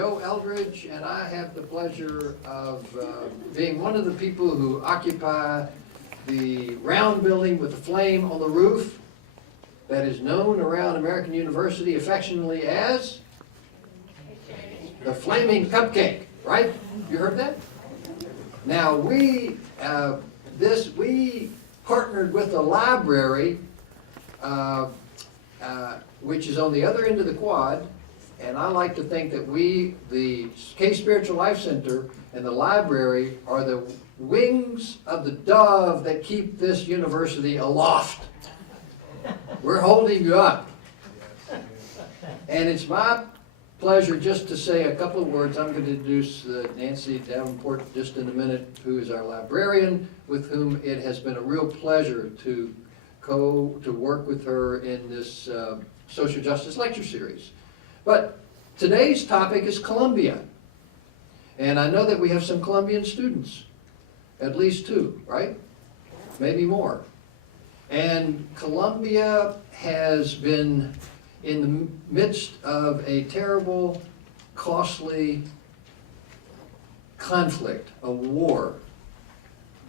Joe Eldridge, and I have the pleasure of being one of the people who occupy the round building with the flame on the roof that is known around American University affectionately as the Flaming Cupcake, right? You heard that? Now we partnered with the library, which is on the other end of the quad, and I like to think that we, the Case Spiritual Life Center and the library, are the wings of the dove that keep this university aloft. We're holding you up. And it's my pleasure just to say a couple of words. I'm going to introduce Nancy Davenport just in a minute, who is our librarian, with whom it has been a real pleasure to work with her in this social justice lecture series. But today's topic is Columbia. And I know that we have some Columbian students, at least two, right? Maybe more. And Columbia has been in the midst of a terrible, costly conflict, a war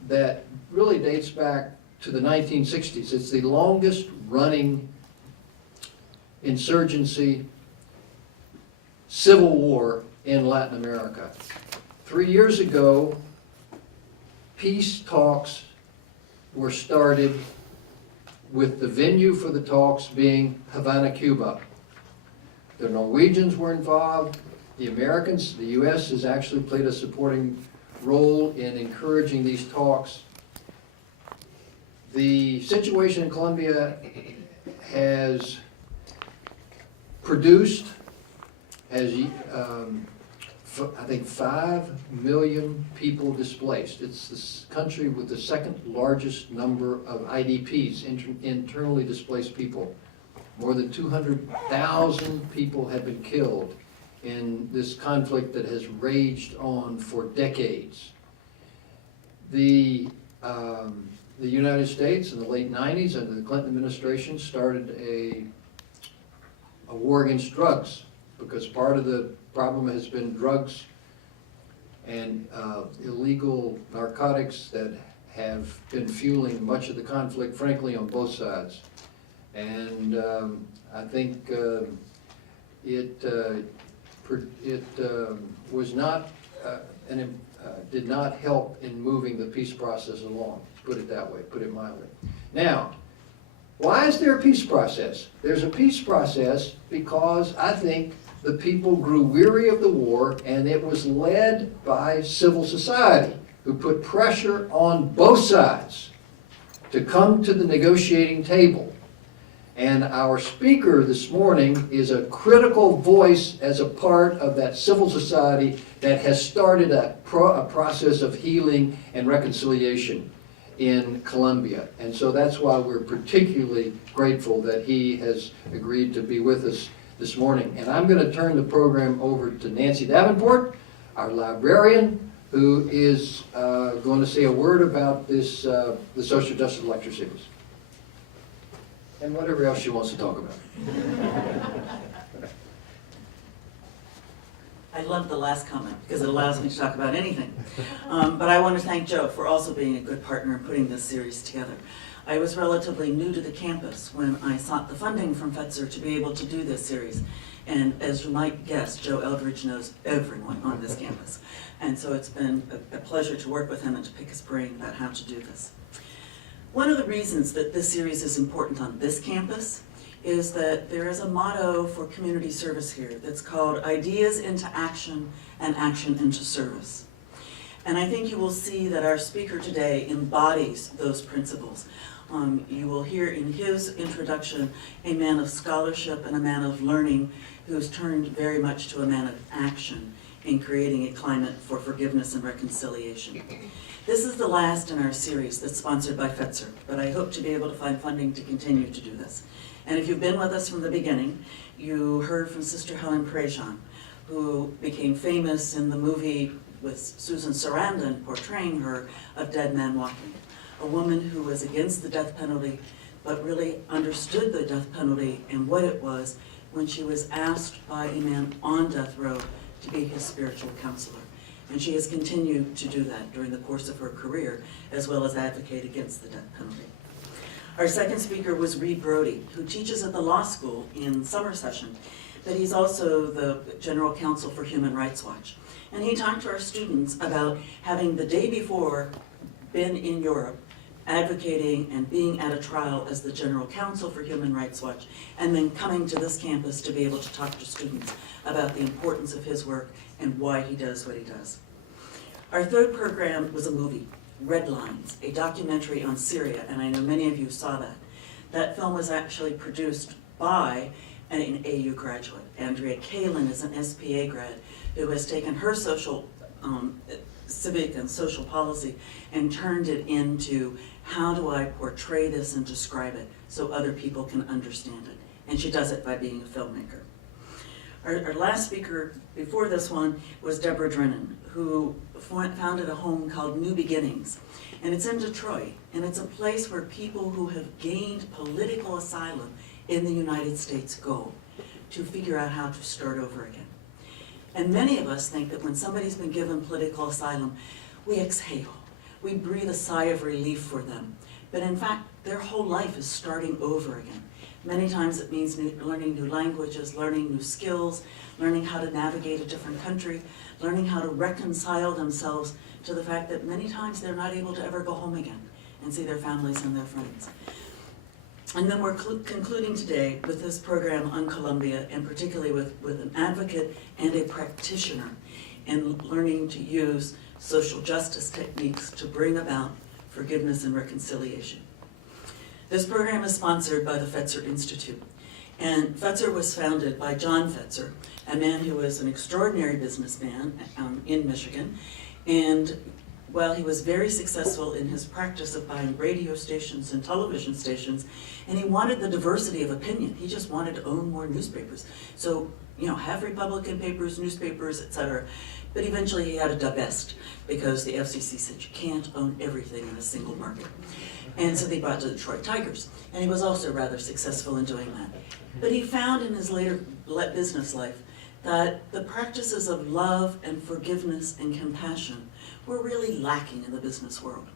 that really dates back to the 1960s. It's the longest running insurgency, civil war in Latin America. 3 years ago, peace talks were started with the venue for the talks being Havana, Cuba. The Norwegians were involved. The Americans, the U.S. has actually played a supporting role in encouraging these talks. The situation in Colombia has produced, I think 5 million people displaced. It's the country with the second largest number of IDPs, internally displaced people. More than 200,000 people have been killed in this conflict that has raged on for decades. The United States in the late 90s under the Clinton administration started a war against drugs, because part of the problem has been drugs and illegal narcotics that have been fueling much of the conflict, frankly, on both sides. And I think it was not did not help in moving the peace process along. Put it that way, put it mildly. Now, why is there a peace process? There's a peace process because I think the people grew weary of the war, and it was led by civil society, who put pressure on both sides to come to the negotiating table. And our speaker this morning is a critical voice as a part of that civil society that has started a process of healing and reconciliation in Colombia. And so that's why we're particularly grateful that he has agreed to be with us this morning. And I'm going to turn the program over to Nancy Davenport, our librarian, who is going to say a word about this, the Social Justice Lecture Series. And whatever else she wants to talk about. I love the last comment because it allows me to talk about anything. But I want to thank Joe for also being a good partner in putting this series together. I was relatively new to the campus when I sought the funding from FETSR to be able to do this series. And as you might guess, Joe Eldridge knows everyone on this campus. And so it's been a pleasure to work with him and to pick his brain about how to do this. One of the reasons that this series is important on this campus is that there is a motto for community service here that's called Ideas into Action and Action into Service. And I think you will see that our speaker today embodies those principles. You will hear in his introduction a man of scholarship and a man of learning who has turned very much to a man of action in creating a climate for forgiveness and reconciliation. This is the last in our series that's sponsored by FETSR, but I hope to be able to find funding to continue to do this. And if you've been with us from the beginning, you heard from Sister Helen Prejean, who became famous in the movie with Susan Sarandon portraying her of Dead Man Walking, a woman who was against the death penalty, but really understood the death penalty and what it was when she was asked by a man on death row to be his spiritual counselor. And she has continued to do that during the course of her career, as well as advocate against the death penalty. Our second speaker was Reed Brody, who teaches at the law school in summer session, but he's also the general counsel for Human Rights Watch. And he talked to our students about having the day before been in Europe, advocating and being at a trial as the general counsel for Human Rights Watch, and then coming to this campus to be able to talk to students about the importance of his work and why he does what he does. Our third program was a movie, Red Lines, a documentary on Syria, and I know many of you saw that. That film was actually produced by an AU graduate. Andrea Kalin is an SPA grad who has taken her civic and social policy and turned it into how do I portray this and describe it so other people can understand it. And she does it by being a filmmaker. Our last speaker before this one was Deborah Drennan, who founded a home called New Beginnings. And it's in Detroit, and it's a place where people who have gained political asylum in the United States go to figure out how to start over again. And many of us think that when somebody's been given political asylum, we exhale. We breathe a sigh of relief for them. But in fact, their whole life is starting over again. Many times it means learning new languages, learning new skills, learning how to navigate a different country, learning how to reconcile themselves to the fact that many times they're not able to ever go home again and see their families and their friends. And then we're concluding today with this program on Colombia, and particularly with an advocate and a practitioner in learning to use social justice techniques to bring about forgiveness and reconciliation. This program is sponsored by the Fetzer Institute. And Fetzer was founded by John Fetzer, a man who was an extraordinary businessman in Michigan. And while he was very successful in his practice of buying radio stations and television stations, and he wanted the diversity of opinion. He just wanted to own more newspapers. So, have Republican papers, newspapers, etc. But eventually he had to divest because the FCC said you can't own everything in a single market. And so they bought the Detroit Tigers. And he was also rather successful in doing that. But he found in his later business life that the practices of love and forgiveness and compassion were really lacking in the business world.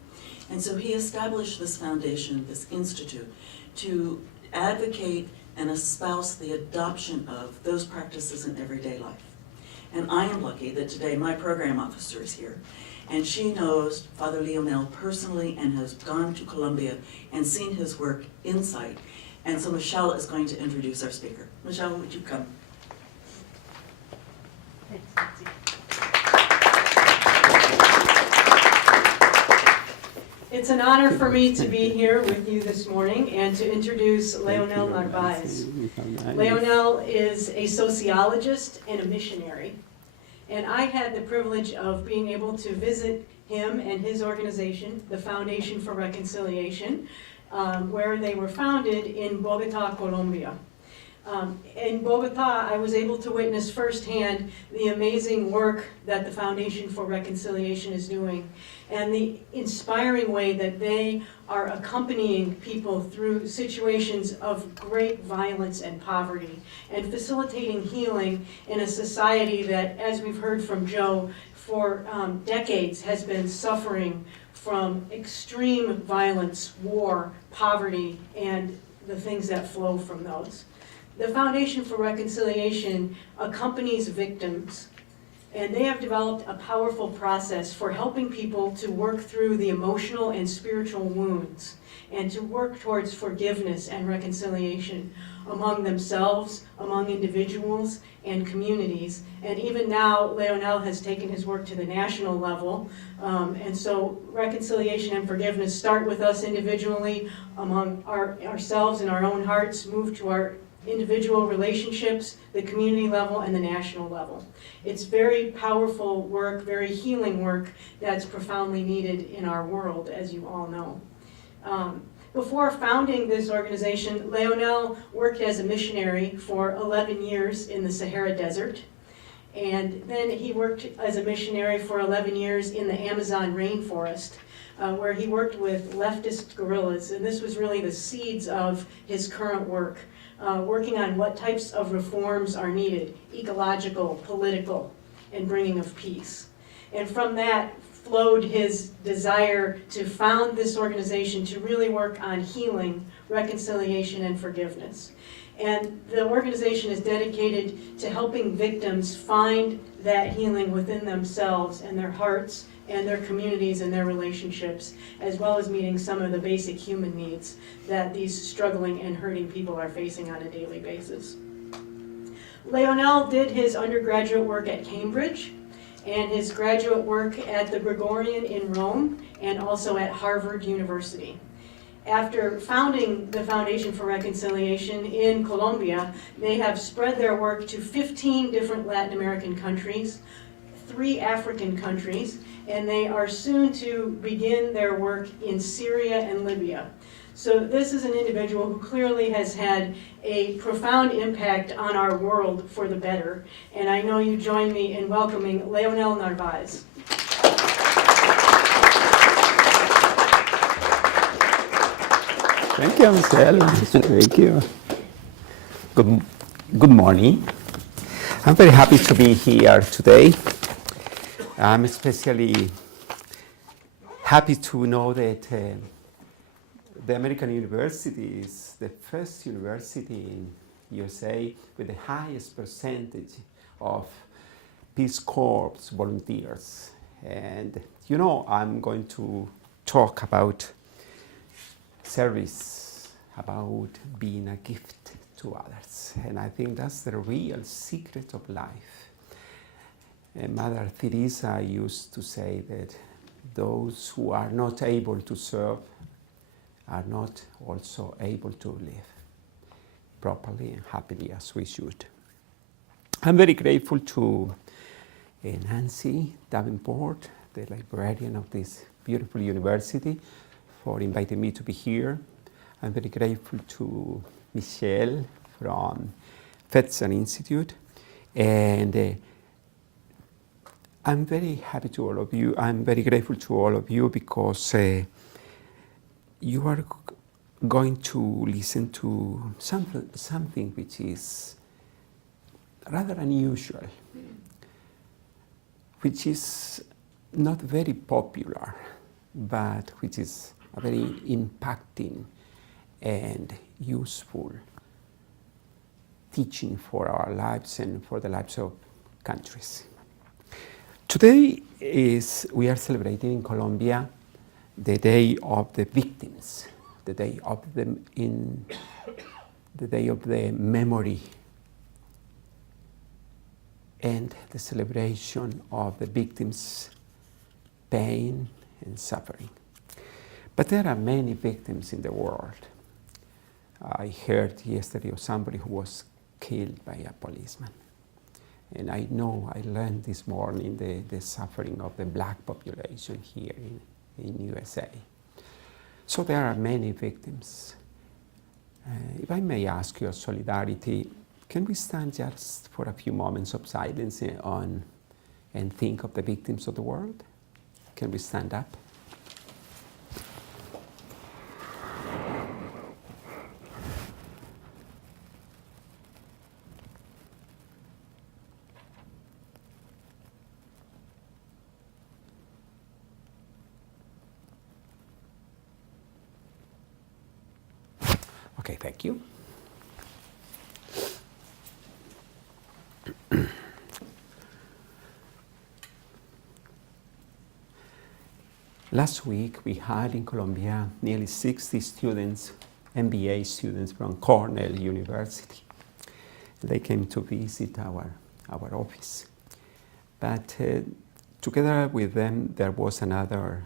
And so he established this foundation, this institute, to advocate and espouse the adoption of those practices in everyday life. And I am lucky that today my program officer is here, and she knows Father Leonel personally and has gone to Colombia and seen his work in sight. And so Michelle is going to introduce our speaker. Michelle, would you come? Thanks, Nancy. It's an honor for me to be here with you this morning and to introduce Leonel Navraez. Leonel is a sociologist and a missionary, and I had the privilege of being able to visit him and his organization, the Foundation for Reconciliation, where they were founded in Bogota, Colombia. In Bogota, I was able to witness firsthand the amazing work that the Foundation for Reconciliation is doing and the inspiring way that they are accompanying people through situations of great violence and poverty and facilitating healing in a society that, as we've heard from Joe, for decades has been suffering from extreme violence, war, poverty, and the things that flow from those. The Foundation for Reconciliation accompanies victims, and they have developed a powerful process for helping people to work through the emotional and spiritual wounds and to work towards forgiveness and reconciliation among themselves, among individuals, and communities. And even now, Leonel has taken his work to the national level. And so reconciliation and forgiveness start with us individually, among ourselves in our own hearts, move to our individual relationships, the community level, and the national level. It's very powerful work, very healing work that's profoundly needed in our world, as you all know. Before founding this organization, Leonel worked as a missionary for 11 years in the Sahara Desert. And then he worked as a missionary for 11 years in the Amazon rainforest, where he worked with leftist guerrillas. And this was really the seeds of his current work. Working on what types of reforms are needed, ecological, political, and bringing of peace. And from that flowed his desire to found this organization to really work on healing, reconciliation, and forgiveness. And the organization is dedicated to helping victims find that healing within themselves and their hearts and their communities and their relationships, as well as meeting some of the basic human needs that these struggling and hurting people are facing on a daily basis. Leonel did his undergraduate work at Cambridge and his graduate work at the Gregorian in Rome and also at Harvard University. After founding the Foundation for Reconciliation in Colombia, they have spread their work to 15 different Latin American countries, 3 African countries, and they are soon to begin their work in Syria and Libya. So this is an individual who clearly has had a profound impact on our world for the better, and I know you join me in welcoming Leonel Narvaez. Thank you, Michelle. Thank you. Good morning. I'm very happy to be here today. I'm especially happy to know that the American University is the first university in USA with the highest percentage of Peace Corps volunteers. And you know, I'm going to talk about service, about being a gift to others. And I think that's the real secret of life. Mother Teresa used to say that those who are not able to serve are not also able to live properly and happily as we should. I'm very grateful to Nancy Davenport, the librarian of this beautiful university, for inviting me to be here. I'm very grateful to Michelle from Fetzer Institute, and I'm very happy to all of you. I'm very grateful to all of you because you are going to listen to something which is rather unusual, which is not very popular, but which is a very impacting and useful teaching for our lives and for the lives of countries. Today we are celebrating in Colombia the Day of the Victims, the day of the memory and the celebration of the victims' pain and suffering. But there are many victims in the world. I heard yesterday of somebody who was killed by a policeman. And I learned this morning the suffering of the black population here in USA. So there are many victims. If I may ask your solidarity, can we stand just for a few moments of silence and think of the victims of the world? Can we stand up? Okay, thank you. Last week we had in Colombia nearly 60 students, MBA students from Cornell University. They came to visit our office. But together with them there was another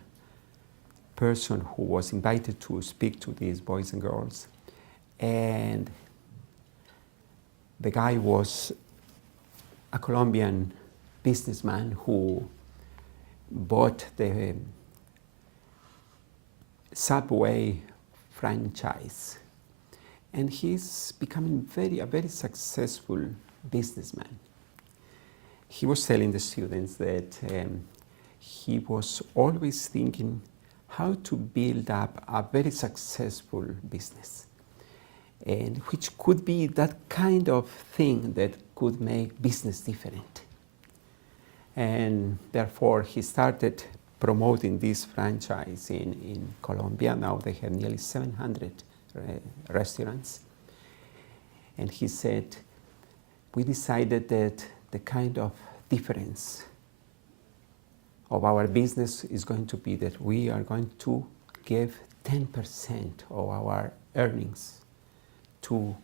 person who was invited to speak to these boys and girls. And the guy was a Colombian businessman who bought the Subway franchise. And he's becoming a very successful businessman. He was telling the students that he was always thinking how to build up a very successful business, and which could be that kind of thing that could make business different. And therefore, he started promoting this franchise in Colombia. Now they have nearly 700 restaurants. And he said, we decided that the kind of difference of our business is going to be that we are going to give 10% of our earnings to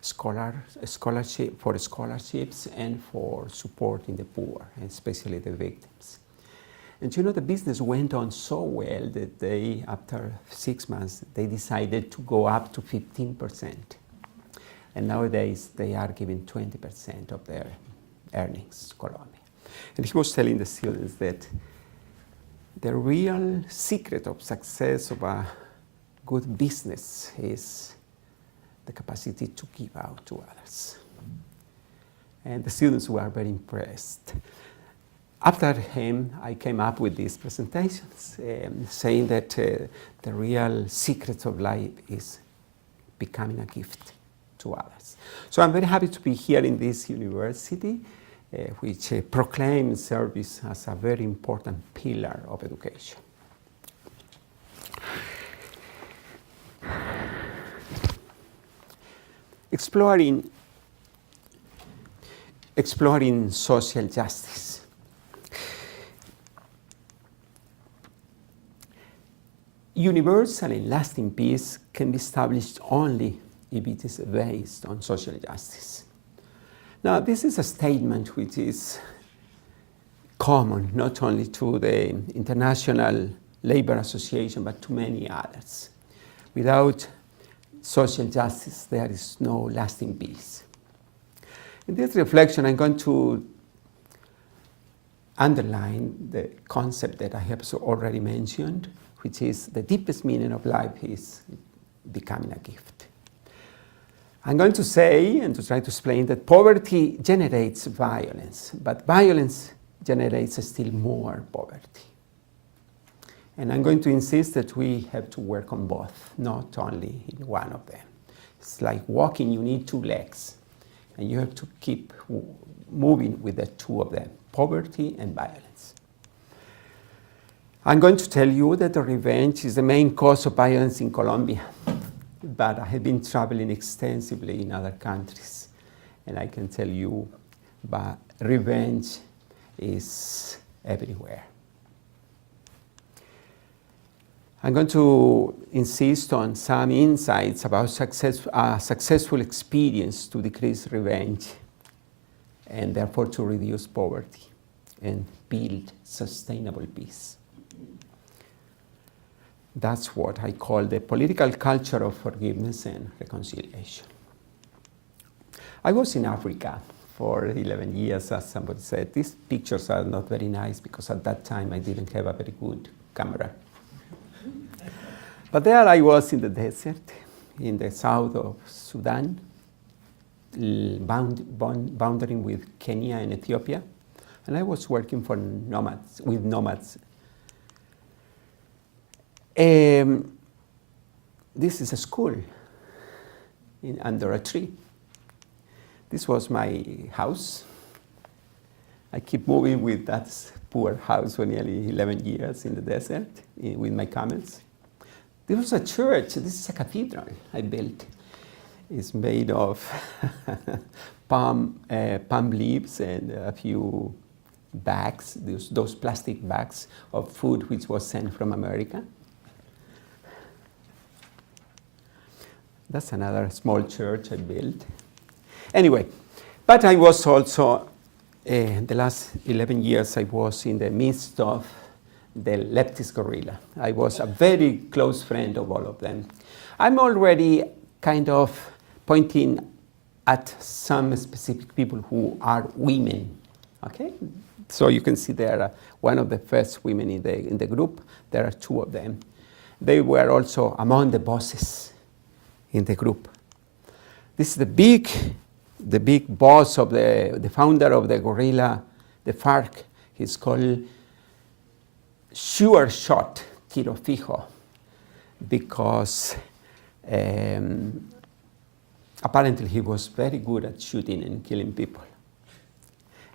scholarships and for supporting the poor, especially the victims. And you know, the business went on so well that they, after 6 months, they decided to go up to 15%. And nowadays, they are giving 20% of their earnings to Colombia. And he was telling the students that the real secret of success of a good business is the capacity to give out to others. And the students were very impressed. After him, I came up with these presentations saying that the real secret of life is becoming a gift to others. So I'm very happy to be here in this university, which proclaims service as a very important pillar of education. Exploring social justice. Universal and lasting peace can be established only if it is based on social justice. Now, this is a statement which is common not only to the International Labor Association, but to many others. Without social justice, there is no lasting peace. In this reflection, I'm going to underline the concept that I have already mentioned, which is the deepest meaning of life is becoming a gift. I'm going to say and to try to explain that poverty generates violence, but violence generates still more poverty. And I'm going to insist that we have to work on both, not only in one of them. It's like walking, you need 2 legs, and you have to keep moving with the 2 of them, poverty and violence. I'm going to tell you that the revenge is the main cause of violence in Colombia, but I have been traveling extensively in other countries, and I can tell you that revenge is everywhere. I'm going to insist on some insights about successful experience to decrease revenge and therefore to reduce poverty and build sustainable peace. That's what I call the political culture of forgiveness and reconciliation. I was in Africa for 11 years, as somebody said. These pictures are not very nice because at that time I didn't have a very good camera. But there I was in the desert, in the south of Sudan, bounding with Kenya and Ethiopia, and I was working for with nomads. This is a school under a tree. This was my house. I keep moving with that poor house for nearly 11 years in the desert with my camels. This was a church. This is a cathedral I built. It's made of palm leaves and a few bags, those plastic bags of food which was sent from America. That's another small church I built. Anyway, but I was also, the last 11 years, I was in the midst of the leftist guerrilla. I was a very close friend of all of them. I'm already kind of pointing at some specific people who are women, okay? So you can see there one of the first women in the group. There are 2 of them. They were also among the bosses in the group. This is the big boss of the founder of the guerrilla, the FARC. He's called Sure Shot, Tiro Fijo, because apparently he was very good at shooting and killing people.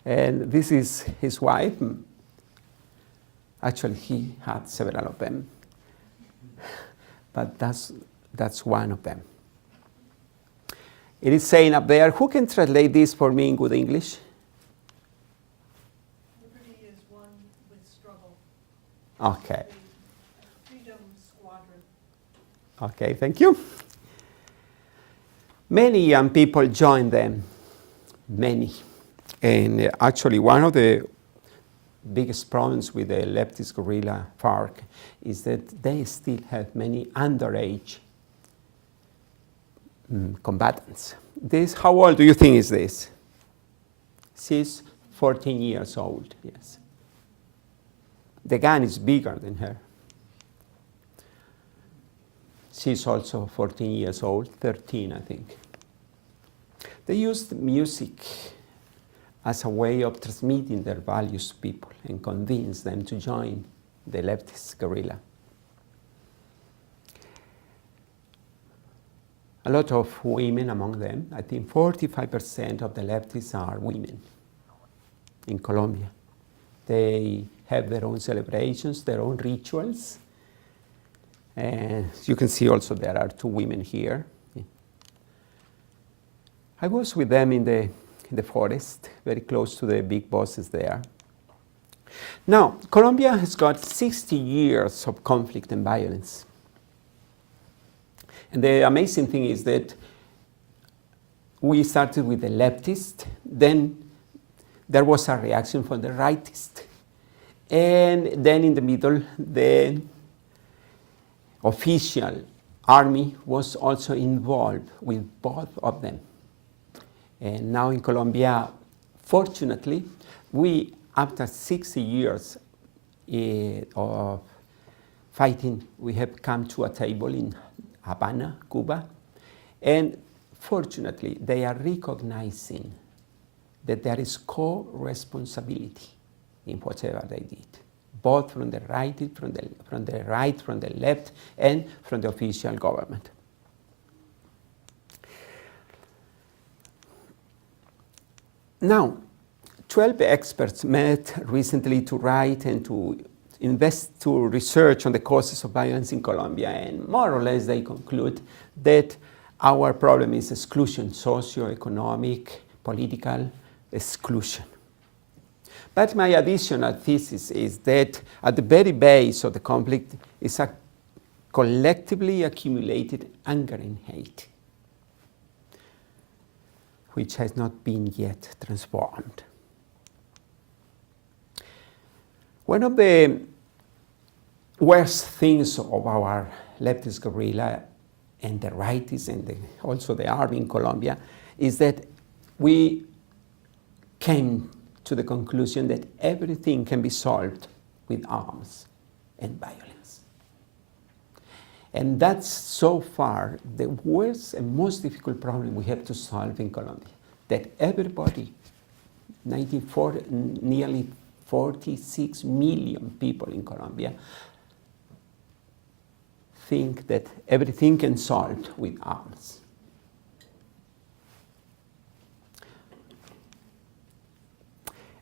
And this is his wife. Actually, he had several of them, but that's one of them. It is saying up there, who can translate this for me in good English? Liberty is one with struggle. Okay. Freedom squadron. Okay, thank you. Many young people join them, many. And actually, one of the biggest problems with the leftist guerrilla FARC is that they still have many underage combatants. This, how old do you think is this? She's 14 years old, yes. The gun is bigger than her. She's also 14 years old, 13, I think. They used music as a way of transmitting their values to people and convince them to join the leftist guerrilla. A lot of women among them, I think 45% of the leftists are women in Colombia. They have their own celebrations, their own rituals. And you can see also there are 2 women here. I was with them in the forest, very close to the big bosses there. Now, Colombia has got 60 years of conflict and violence. And the amazing thing is that we started with the leftist, then there was a reaction from the rightist. And then in the middle, the official army was also involved with both of them. And now in Colombia, fortunately, we, after 60 years of fighting, we have come to a table in Havana, Cuba, and fortunately, they are recognizing that there is co-responsibility in whatever they did, both from the right, from the left, and from the official government. Now, 12 experts met recently to write and to research on the causes of violence in Colombia, and more or less they conclude that our problem is exclusion, socio-economic, political exclusion. But my additional thesis is that at the very base of the conflict is a collectively accumulated anger and hate, which has not been yet transformed. One of the worst things of our leftist guerrilla and the rightists and also the army in Colombia is that we came to the conclusion that everything can be solved with arms and violence. And that's so far the worst and most difficult problem we have to solve in Colombia, that everybody, nearly 46 million people in Colombia, think that everything can be solved with arms.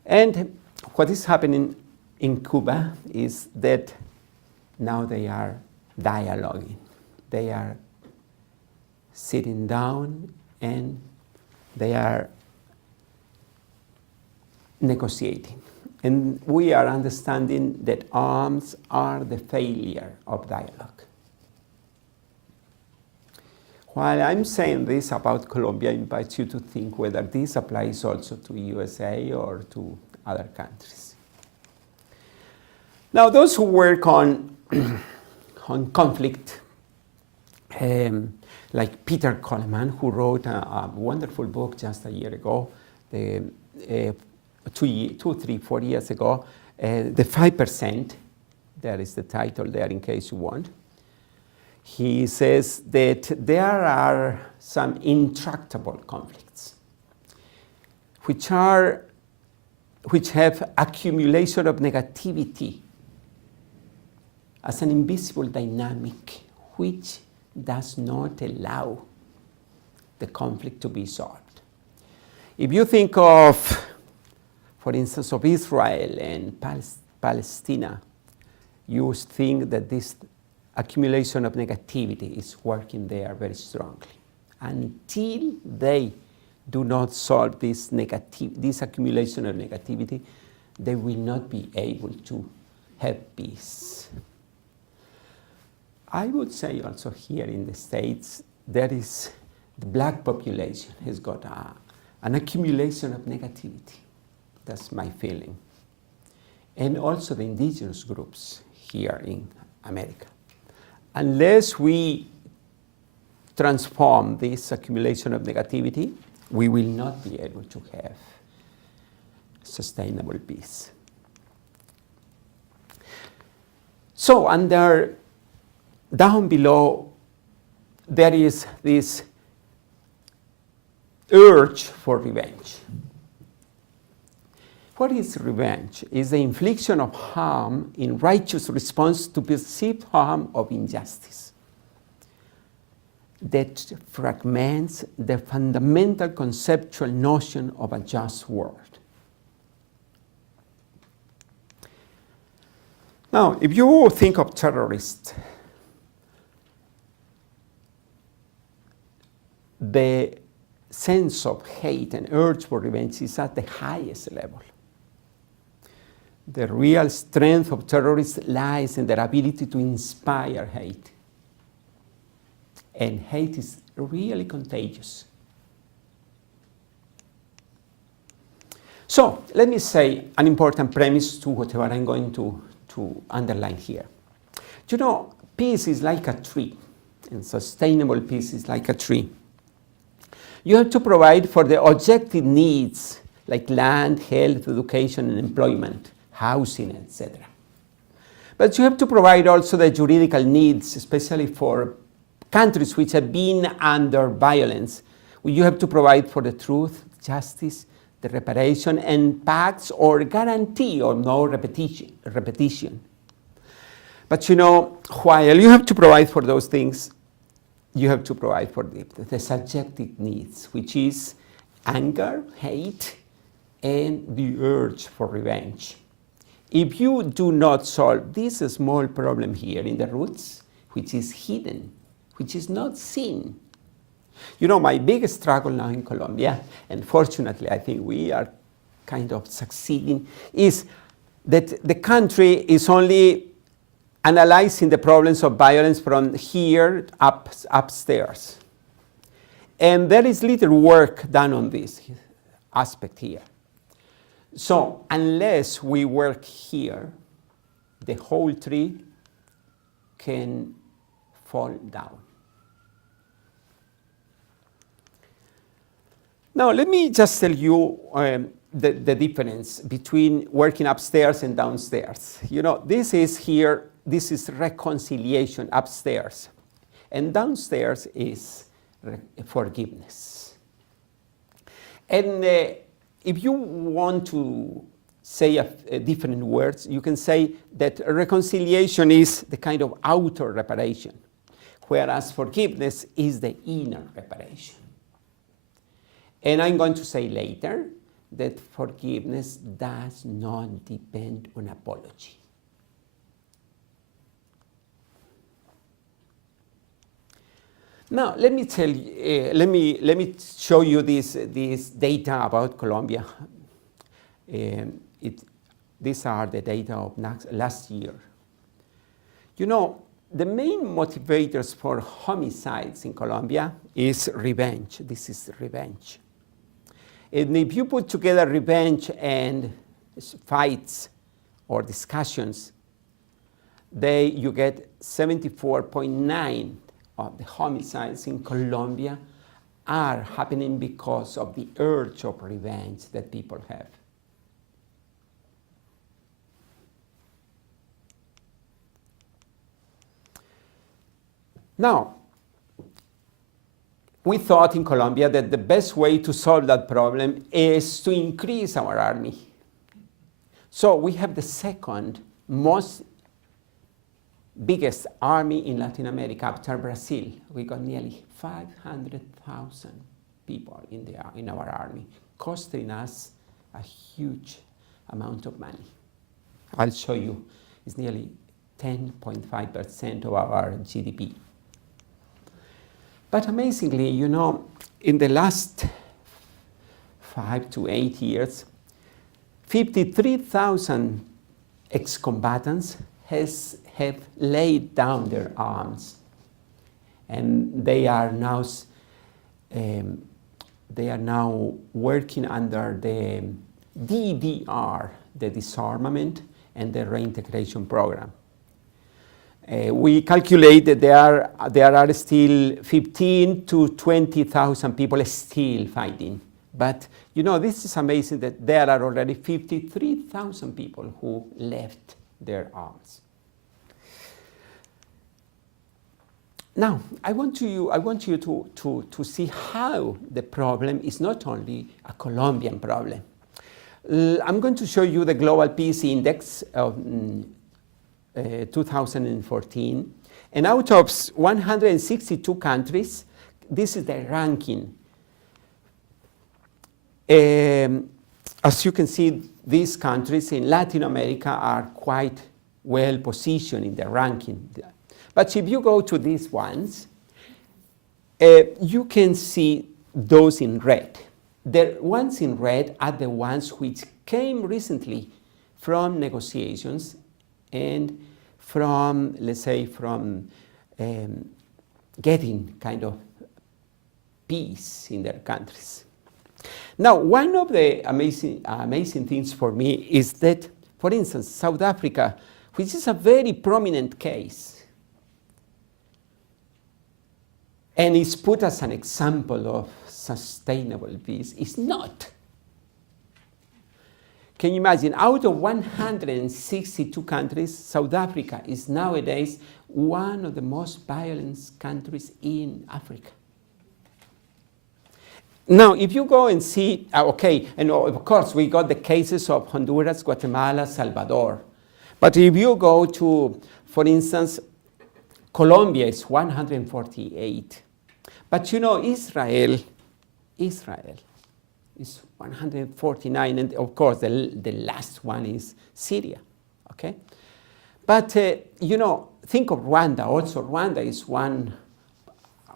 And what is happening in Cuba is that now they are dialoguing. They are sitting down and they are negotiating. And we are understanding that arms are the failure of dialogue. While I'm saying this about Colombia, I invite you to think whether this applies also to USA or to other countries. Now, those who work on conflict, like Peter Coleman, who wrote a wonderful book just a year ago, 4 years ago, The 5%, there is the title there in case you want. He says that there are some intractable conflicts which have accumulation of negativity as an invisible dynamic which does not allow the conflict to be solved. If you think of for instance, of Israel and Palestine, you think that this accumulation of negativity is working there very strongly. Until they do not solve this accumulation of negativity, they will not be able to have peace. I would say also here in the States, there is the black population has got an accumulation of negativity. That's my feeling. And also the indigenous groups here in America. Unless we transform this accumulation of negativity, we will not be able to have sustainable peace. So down below, there is this urge for revenge. What is revenge? It's the infliction of harm in righteous response to perceived harm of injustice that fragments the fundamental conceptual notion of a just world. Now, if you think of terrorists, the sense of hate and urge for revenge is at the highest level. The real strength of terrorists lies in their ability to inspire hate. And hate is really contagious. So, let me say an important premise to whatever I'm going to underline here. You know, peace is like a tree, and sustainable peace is like a tree. You have to provide for the objective needs like land, health, education, and employment, housing, etc. But you have to provide also the juridical needs, especially for countries which have been under violence. You have to provide for the truth, justice, the reparation, and pacts or guarantee of no repetition. But you know, while you have to provide for those things, you have to provide for the subjective needs, which is anger, hate, and the urge for revenge. If you do not solve this small problem here in the roots, which is hidden, which is not seen. You know, my biggest struggle now in Colombia, and fortunately I think we are kind of succeeding, is that the country is only analyzing the problems of violence from here upstairs. And there is little work done on this aspect here. So unless we work here, the whole tree can fall down. Now, let me just tell you the difference between working upstairs and downstairs. You know, this is reconciliation upstairs. And downstairs is forgiveness. And if you want to say different words, you can say that reconciliation is the kind of outer reparation, whereas forgiveness is the inner reparation. And I'm going to say later that forgiveness does not depend on apology. Now, let me tell you, let me show you this data about Colombia. These are the data of last year. You know, the main motivators for homicides in Colombia is revenge. This is revenge. And if you put together revenge and fights or discussions, you get 74.9 of the homicides in Colombia are happening because of the urge of revenge that people have. Now, we thought in Colombia that the best way to solve that problem is to increase our army. So we have the second most biggest army in Latin America after Brazil. We got nearly 500,000 people in our army, costing us a huge amount of money. I'll show you. It's nearly 10.5% of our GDP. But amazingly, you know, in the last 5 to 8 years, 53,000 ex-combatants have laid down their arms, and they are now working under the DDR, the disarmament and the reintegration program. We calculate that there are still 15 to 20,000 people still fighting. But you know, this is amazing that there are already 53,000 people who left their arms. Now, I want you to see how the problem is not only a Colombian problem. I'm going to show you the Global Peace Index of 2014. And out of 162 countries, this is the ranking. As you can see, these countries in Latin America are quite well positioned in the ranking. But if you go to these ones, you can see those in red. The ones in red are the ones which came recently from negotiations and from, let's say, from getting kind of peace in their countries. Now, one of the amazing things for me is that, for instance, South Africa, which is a very prominent case, and is put as an example of sustainable peace, is not. Can you imagine, out of 162 countries, South Africa is nowadays one of the most violent countries in Africa. Now, if you go and see, okay, and of course we got the cases of Honduras, Guatemala, Salvador. But if you go to, for instance, Colombia is 148. But you know, Israel is 149, and of course the last one is Syria, okay? But you know, think of Rwanda. Also, Rwanda is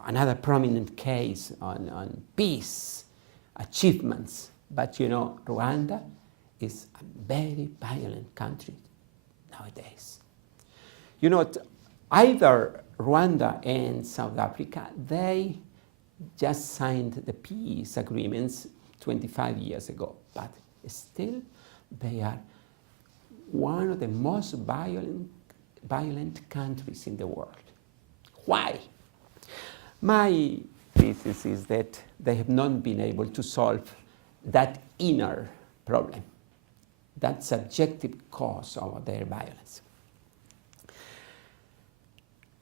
another prominent case on peace achievements. But you know, Rwanda is a very violent country nowadays. You know, either Rwanda and South Africa, they just signed the peace agreements 25 years ago, but still they are one of the most violent countries in the world. Why? My thesis is that they have not been able to solve that inner problem, that subjective cause of their violence.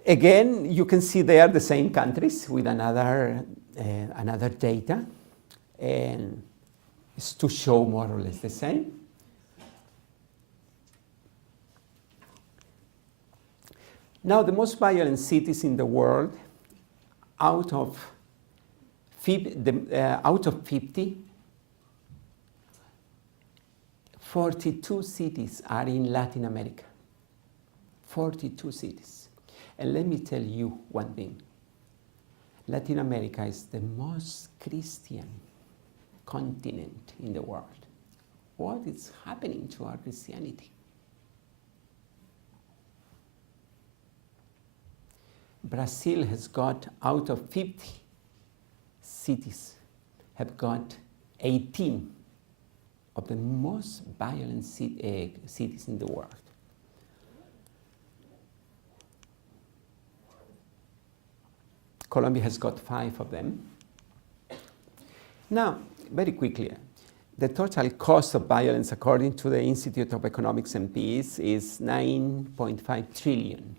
Again, you can see there the same countries with another data, and it's to show more or less the same. Now, the most violent cities in the world, out of 50, 42 cities are in Latin America. 42 cities. And let me tell you one thing. Latin America is the most Christian continent in the world. What is happening to our Christianity? Brazil has got, out of 50 cities, have got 18 of the most violent cities in the world. Colombia has got 5 of them. Now, very quickly, the total cost of violence, according to the Institute of Economics and Peace, is $9.5 trillion.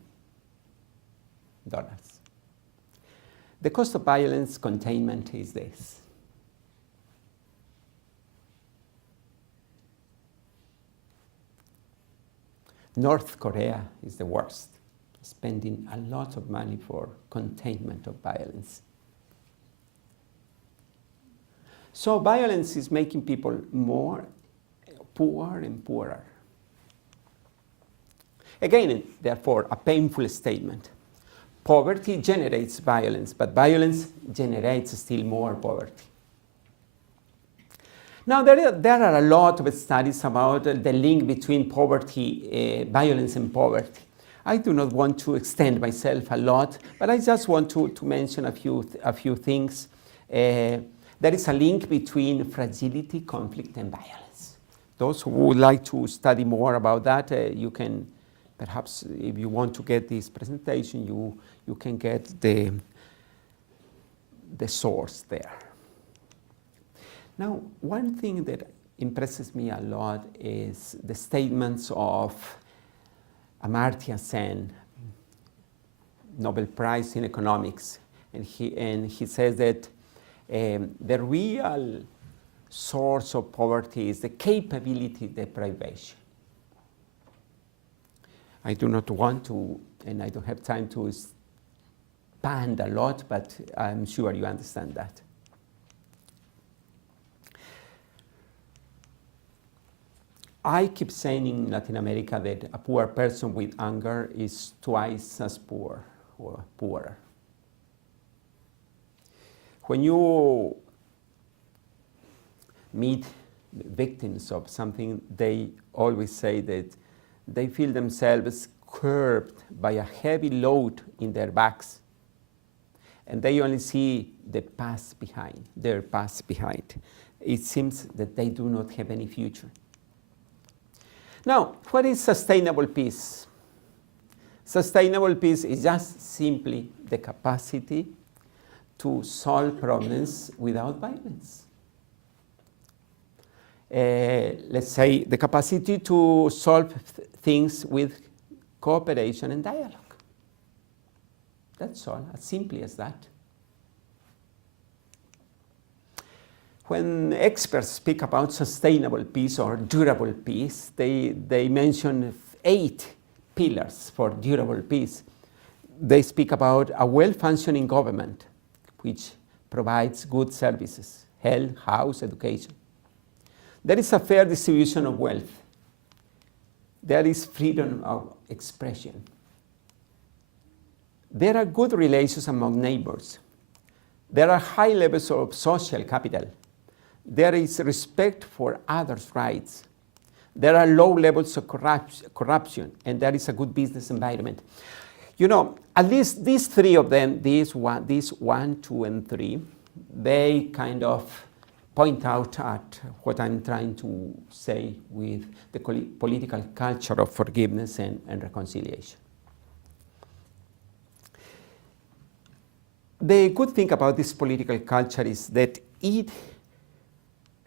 The cost of violence containment is this. North Korea is the worst, spending a lot of money for containment of violence. So violence is making people more poorer and poorer. Again, therefore, a painful statement. Poverty generates violence, but violence generates still more poverty. Now, there are a lot of studies about the link between poverty, violence and poverty. I do not want to extend myself a lot, but I just want to mention a few things. There is a link between fragility, conflict, and violence. Those who would like to study more about that, you can, perhaps if you want to get this presentation, you can get the source there. Now, one thing that impresses me a lot is the statements of Amartya Sen, Nobel Prize in Economics. And he says that the real source of poverty is the capability deprivation. I do not want to, and I don't have time to expand a lot, but I'm sure you understand that. I keep saying in Latin America that a poor person with anger is twice as poor or poorer. When you meet victims of something, they always say that they feel themselves curbed by a heavy load in their backs, and they only see the past behind, their past behind. It seems that they do not have any future. Now, what is sustainable peace? Sustainable peace is just simply the capacity to solve problems without violence. Let's say the capacity to solve things with cooperation and dialogue. That's all, as simply as that. When experts speak about sustainable peace or durable peace, they mention 8 pillars for durable peace. They speak about a well-functioning government, which provides good services, health, house, education. There is a fair distribution of wealth. There is freedom of expression. There are good relations among neighbors. There are high levels of social capital. There is respect for others' rights. There are low levels of corruption, and there is a good business environment. You know, at least these 3 of them, these 1, 2, and 3, they kind of point out at what I'm trying to say with the political culture of forgiveness and reconciliation. The good thing about this political culture is that it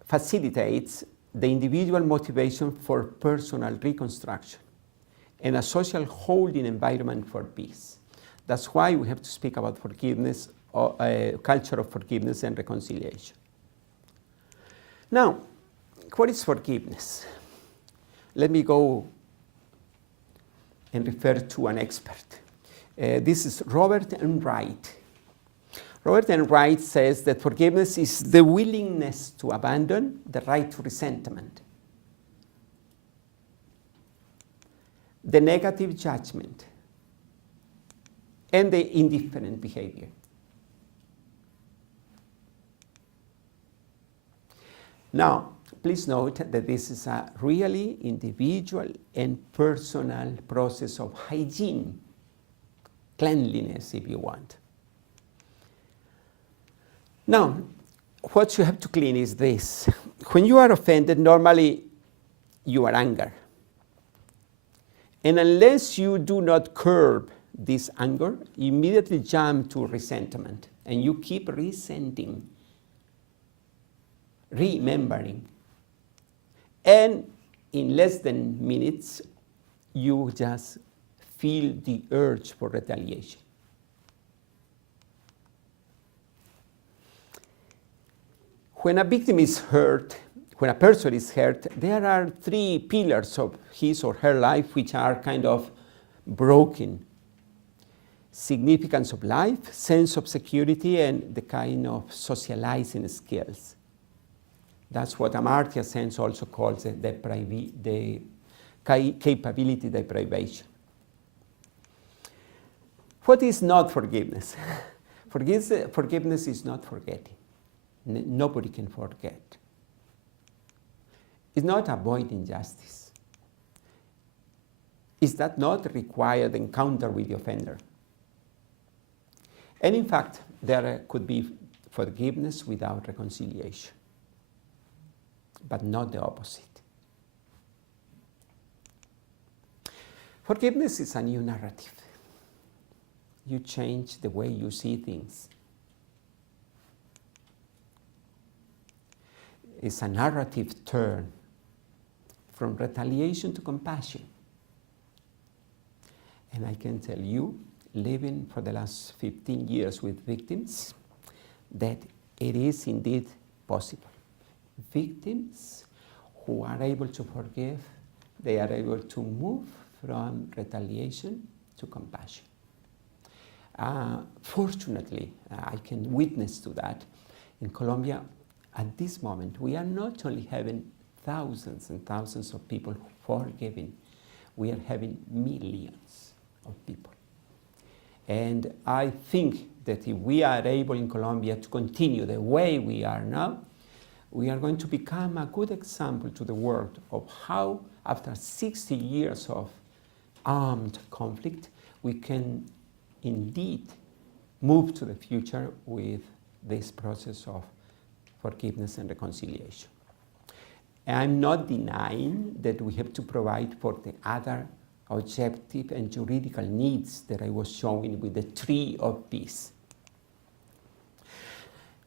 facilitates the individual motivation for personal reconstruction and a social holding environment for peace. That's why we have to speak about forgiveness, a culture of forgiveness and reconciliation. Now, what is forgiveness? Let me go and refer to an expert. This is Robert Enright. Robert Enright says that forgiveness is the willingness to abandon the right to resentment, the negative judgment, and the indifferent behavior. Now, please note that this is a really individual and personal process of hygiene, cleanliness, if you want. Now, what you have to clean is this. When you are offended, normally you are angry. And unless you do not curb this anger, you immediately jump to resentment. And you keep resenting, remembering. And in less than minutes, you just feel the urge for retaliation. When a victim is hurt, when a person is hurt, there are 3 pillars of his or her life which are kind of broken. Significance of life, sense of security, and the kind of socializing skills. That's what Amartya Sen also calls the capability deprivation. What is not forgiveness? Forgiveness is not forgetting. Nobody can forget. It's not avoiding justice. Is that not required encounter with the offender? And in fact, there could be forgiveness without reconciliation, but not the opposite. Forgiveness is a new narrative. You change the way you see things. It's a narrative turn from retaliation to compassion. And I can tell you, living for the last 15 years with victims, that it is indeed possible. Victims who are able to forgive, they are able to move from retaliation to compassion. Fortunately, I can witness to that. In Colombia, at this moment, we are not only having thousands and thousands of people forgiving, we are having millions of people. And I think that if we are able in Colombia to continue the way we are now, we are going to become a good example to the world of how, after 60 years of armed conflict, we can indeed move to the future with this process of forgiveness and reconciliation. I'm not denying that we have to provide for the other objective and juridical needs that I was showing with the tree of peace.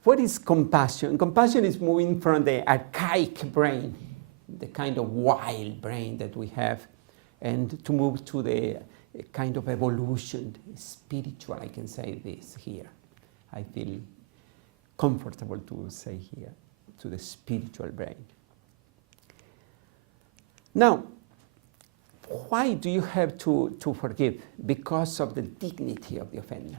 What is compassion? Compassion is moving from the archaic brain, the kind of wild brain that we have, and to move to the kind of evolution, spiritual, I can say this here. I feel comfortable to say here, to the spiritual brain. Now, why do you have to forgive? Because of the dignity of the offender.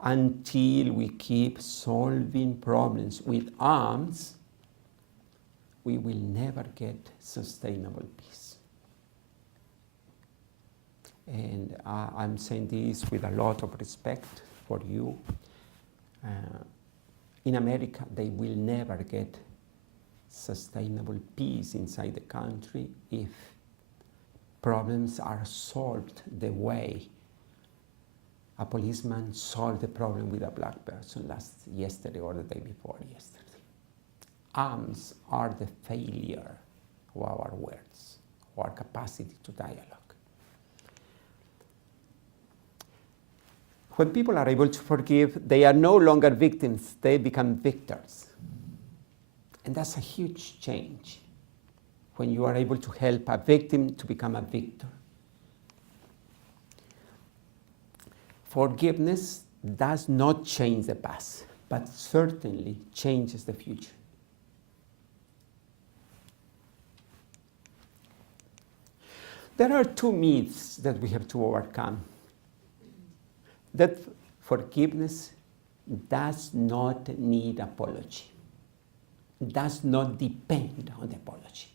Until we keep solving problems with arms, we will never get sustainable peace. And I'm saying this with a lot of respect for you. In America, they will never get sustainable peace inside the country if problems are solved the way a policeman solved the problem with a black person yesterday or the day before yesterday. Arms are the failure of our words, our capacity to dialogue. When people are able to forgive, they are no longer victims, they become victors. And that's a huge change when you are able to help a victim to become a victor. Forgiveness does not change the past, but certainly changes the future. There are two myths that we have to overcome. That forgiveness does not need apology, does not depend on the apology.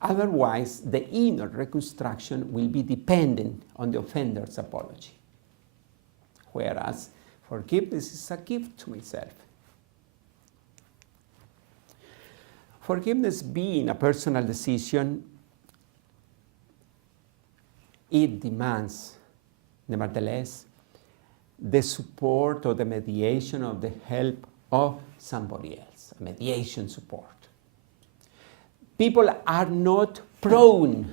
Otherwise, the inner reconstruction will be dependent on the offender's apology. Whereas forgiveness is a gift to myself. Forgiveness being a personal decision, it demands, nevertheless, the support or the mediation or the help of somebody else, mediation support. People are not prone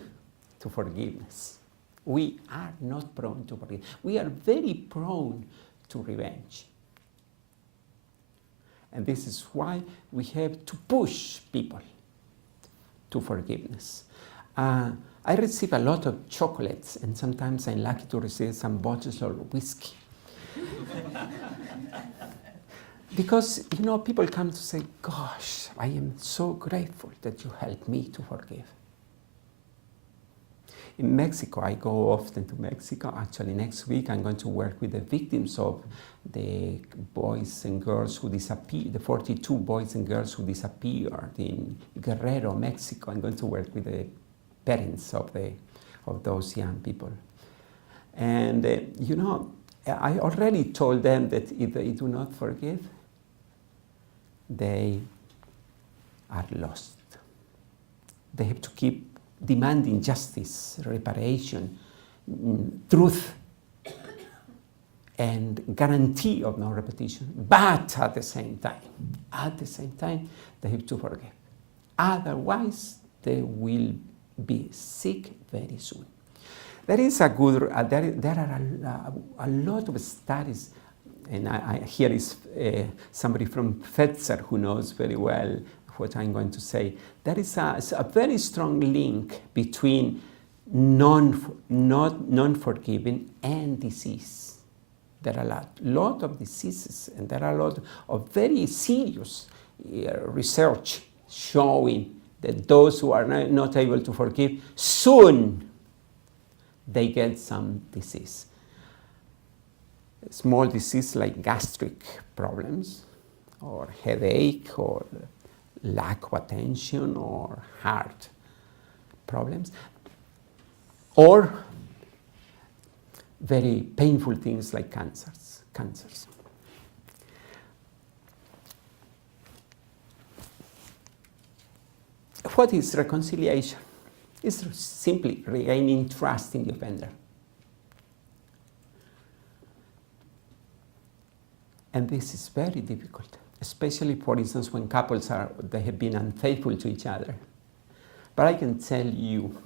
to forgiveness. We are not prone to forgiveness. We are very prone to revenge. And this is why we have to push people to forgiveness. I receive a lot of chocolates, and sometimes I'm lucky to receive some bottles of whiskey. Because, people come to say, gosh, I am so grateful that you helped me to forgive. In Mexico, I go often to Mexico. Actually, next week I'm going to work with the victims of the boys and girls who disappeared, the 42 boys and girls who disappeared in Guerrero, Mexico. I'm going to work with the parents of those young people. And I already told them that if they do not forgive, they are lost. They have to keep demanding justice, reparation, truth, and guarantee of no repetition. But at the same time, they have to forgive. Otherwise, they will be sick very soon. There is a good, there are a lot of studies, and here is somebody from Fetzer who knows very well what I'm going to say. There is a very strong link between non-forgiving and disease. There are a lot of diseases, and there are a lot of very serious research showing that those who are not able to forgive, soon they get some disease. Small disease like gastric problems, or headache, or lack of attention, or heart problems, or very painful things like cancers. What is reconciliation? It's simply regaining trust in the offender. And this is very difficult, especially, for instance, when couples they have been unfaithful to each other. But I can tell you,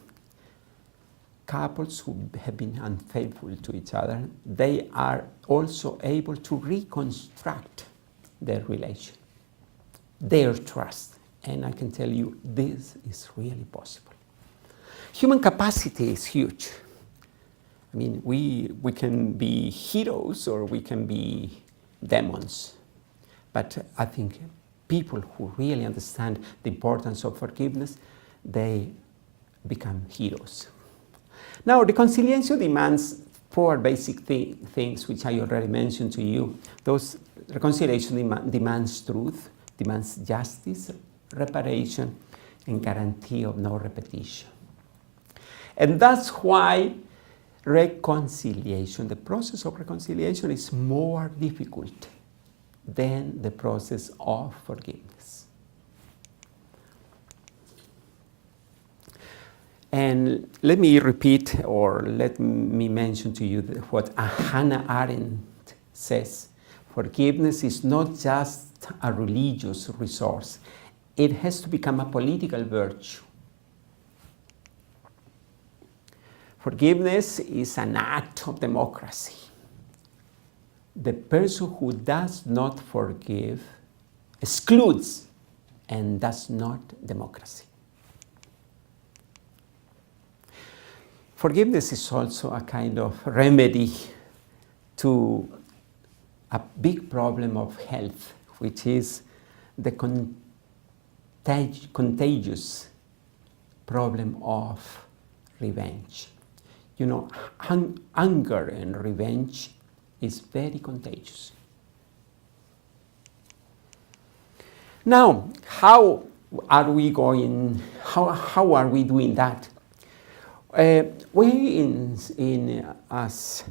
couples who have been unfaithful to each other, they are also able to reconstruct their relation, their trust. And I can tell you, this is really possible. Human capacity is huge. I mean, we can be heroes or we can be demons. But I think people who really understand the importance of forgiveness, they become heroes. Now, reconciliation demands four basic things, which I already mentioned to you. Reconciliation demands truth, demands justice, reparation, and guarantee of no repetition. And that's why reconciliation, the process of reconciliation, is more difficult than the process of forgiveness. And let me repeat, or let me mention to you what Hannah Arendt says. Forgiveness is not just a religious resource. It has to become a political virtue. Forgiveness is an act of democracy. The person who does not forgive excludes, and that's not democracy. Forgiveness is also a kind of remedy to a big problem of health, which is the contagious problem of revenge. You know, anger and revenge is very contagious. Now, how are we doing that? As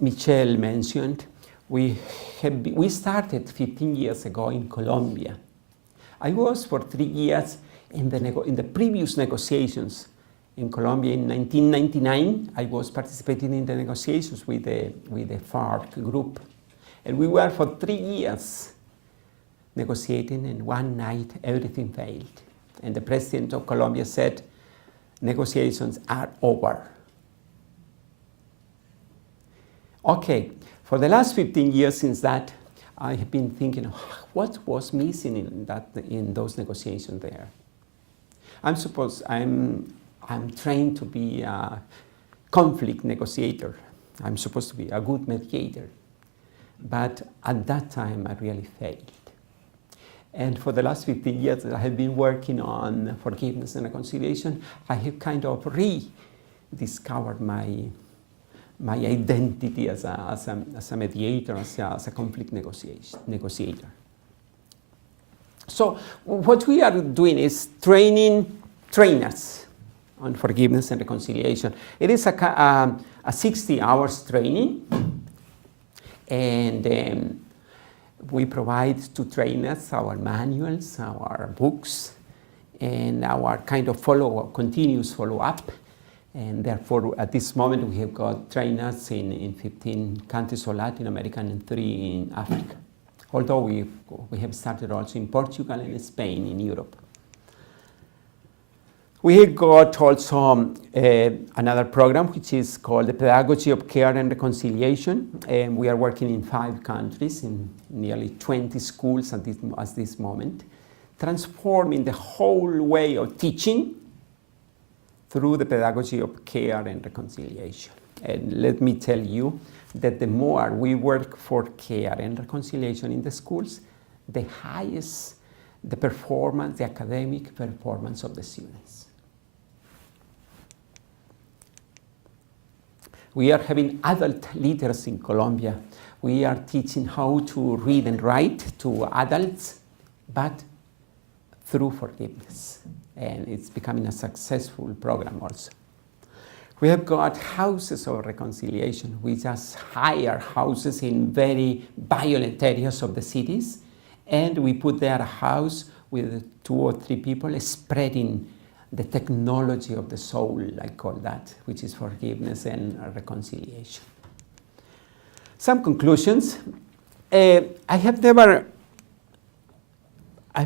Michelle mentioned, we started 15 years ago in Colombia. I was for 3 years in the previous negotiations in Colombia. In 1999, I was participating in the negotiations with the FARC group. And we were for 3 years negotiating, and one night everything failed. And the president of Colombia said, negotiations are over. Okay, for the last 15 years since that, I have been thinking, what was missing in those negotiations there? I'm trained to be a conflict negotiator. I'm supposed to be a good mediator. But at that time, I really failed. And for the last 15 years that I have been working on forgiveness and reconciliation, I have kind of rediscovered my identity as a mediator, as a conflict negotiator. So what we are doing is training trainers on forgiveness and reconciliation. It is a 60 hours training, and we provide to trainers our manuals, our books, and our kind of continuous follow-up. And therefore, at this moment, we have got trainers in 15 countries of Latin America and 3 in Africa. Although we have started also in Portugal and Spain in Europe. We have got also another program which is called the Pedagogy of Care and Reconciliation, and we are working in 5 countries, in nearly 20 schools at this moment, transforming the whole way of teaching through the pedagogy of care and reconciliation. And let me tell you that the more we work for care and reconciliation in the schools, the highest the performance, the academic performance of the students. We are having adult leaders in Colombia. We are teaching how to read and write to adults, but through forgiveness. And it's becoming a successful program also. We have got houses of reconciliation. We just hire houses in very violent areas of the cities, and we put there a house with 2 or 3 people spreading the technology of the soul, I call that, which is forgiveness and reconciliation. Some conclusions. I've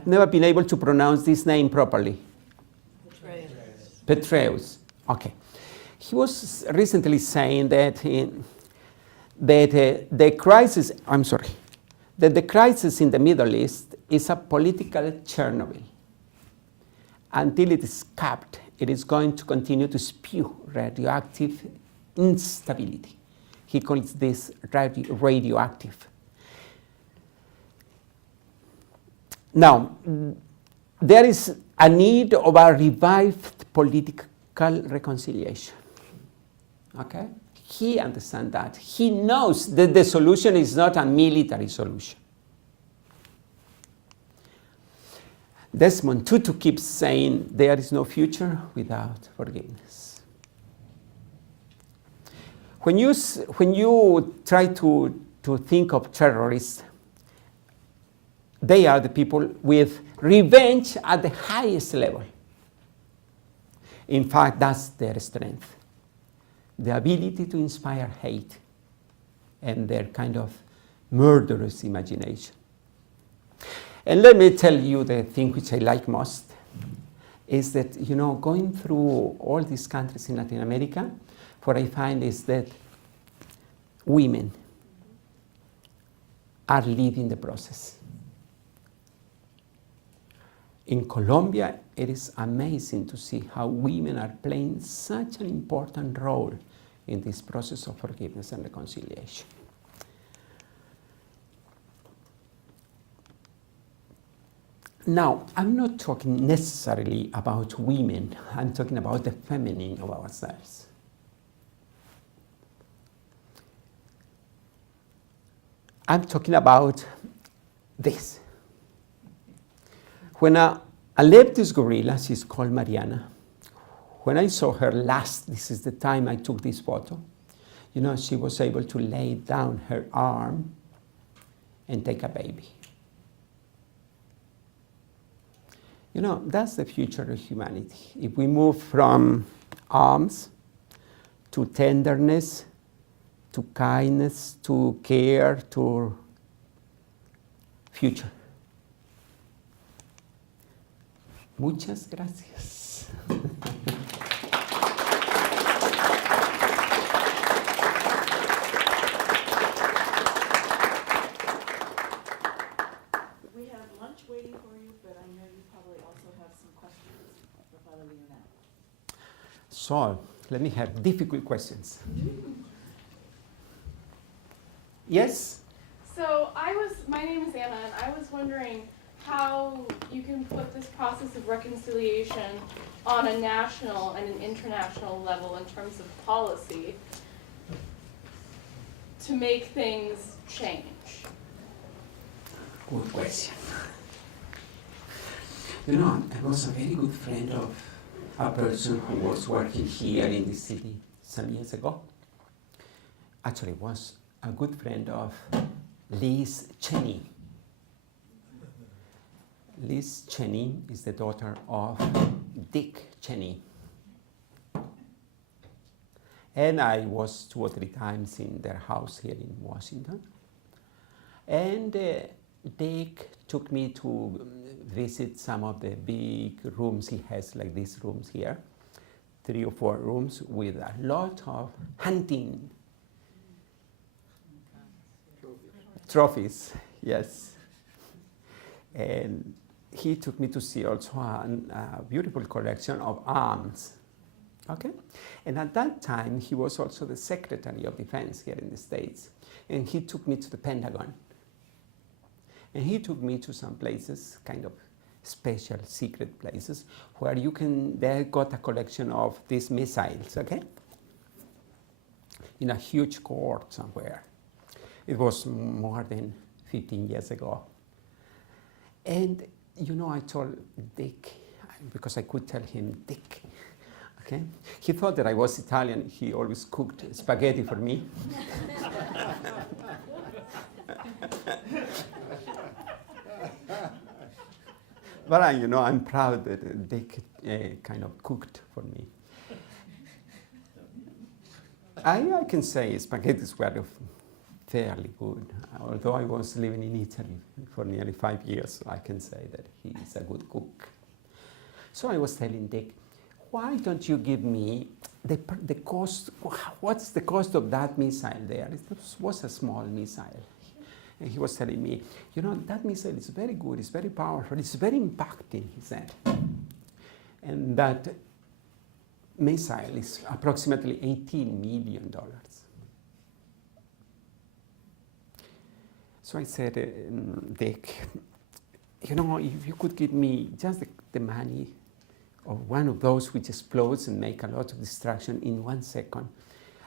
never been able to pronounce this name properly. Petraeus. Okay. He was recently saying that the crisis in the Middle East is a political Chernobyl. Until it is capped, it is going to continue to spew radioactive instability. He calls this radioactive. Now, there is a need of a revived political reconciliation. Okay? He understands that. He knows that the solution is not a military solution. Desmond Tutu keeps saying there is no future without forgiveness. When you try to think of terrorists, they are the people with revenge at the highest level. In fact, that's their strength. The ability to inspire hate and their kind of murderous imagination. And let me tell you the thing which I like most is that, going through all these countries in Latin America, what I find is that women are leading the process. In Colombia, it is amazing to see how women are playing such an important role in this process of forgiveness and reconciliation. Now, I'm not talking necessarily about women. I'm talking about the feminine of ourselves. I'm talking about this. When a leftist gorilla, she's called Mariana, when I saw her last, this is the time I took this photo, she was able to lay down her arm and take a baby. That's the future of humanity. If we move from arms to tenderness, to kindness, to care, to future. Muchas gracias. We have lunch waiting for you, but I know you probably also have some questions for Father Leonel. So, let me have difficult questions. Yes? So my name is Anna, and I was wondering, how you can put this process of reconciliation on a national and an international level in terms of policy to make things change. Good question. You know, I was a very good friend of a person who was working here in the city some years ago. Actually, was a good friend of Liz Cheney. Liz Cheney is the daughter of Dick Cheney. And I was 2 or 3 times in their house here in Washington. And Dick took me to visit some of the big rooms he has, like these rooms here, 3 or 4 rooms with a lot of hunting trophies, yes. And he took me to see also a beautiful collection of arms, okay? And at that time, he was also the Secretary of Defense here in the States. And he took me to the Pentagon. And he took me to some places, kind of special secret places, where you can, they got a collection of these missiles, okay? In a huge court somewhere. It was more than 15 years ago. And, you know, I told Dick, because I could tell him Dick, okay? He thought that I was Italian. He always cooked spaghetti for me. But, you know, I'm proud that Dick kind of cooked for me. I can say spaghettis were fairly good. Although I was living in Italy for nearly 5 years, I can say that he is a good cook. So I was telling Dick, why don't you give me the cost, what's the cost of that missile there? It was a small missile. And he was telling me, you know, that missile is very good, it's very powerful, it's very impacting, he said. And that missile is approximately $18 million. So I said, Dick, you know, if you could give me just the money of one of those which explodes and make a lot of destruction in 1 second,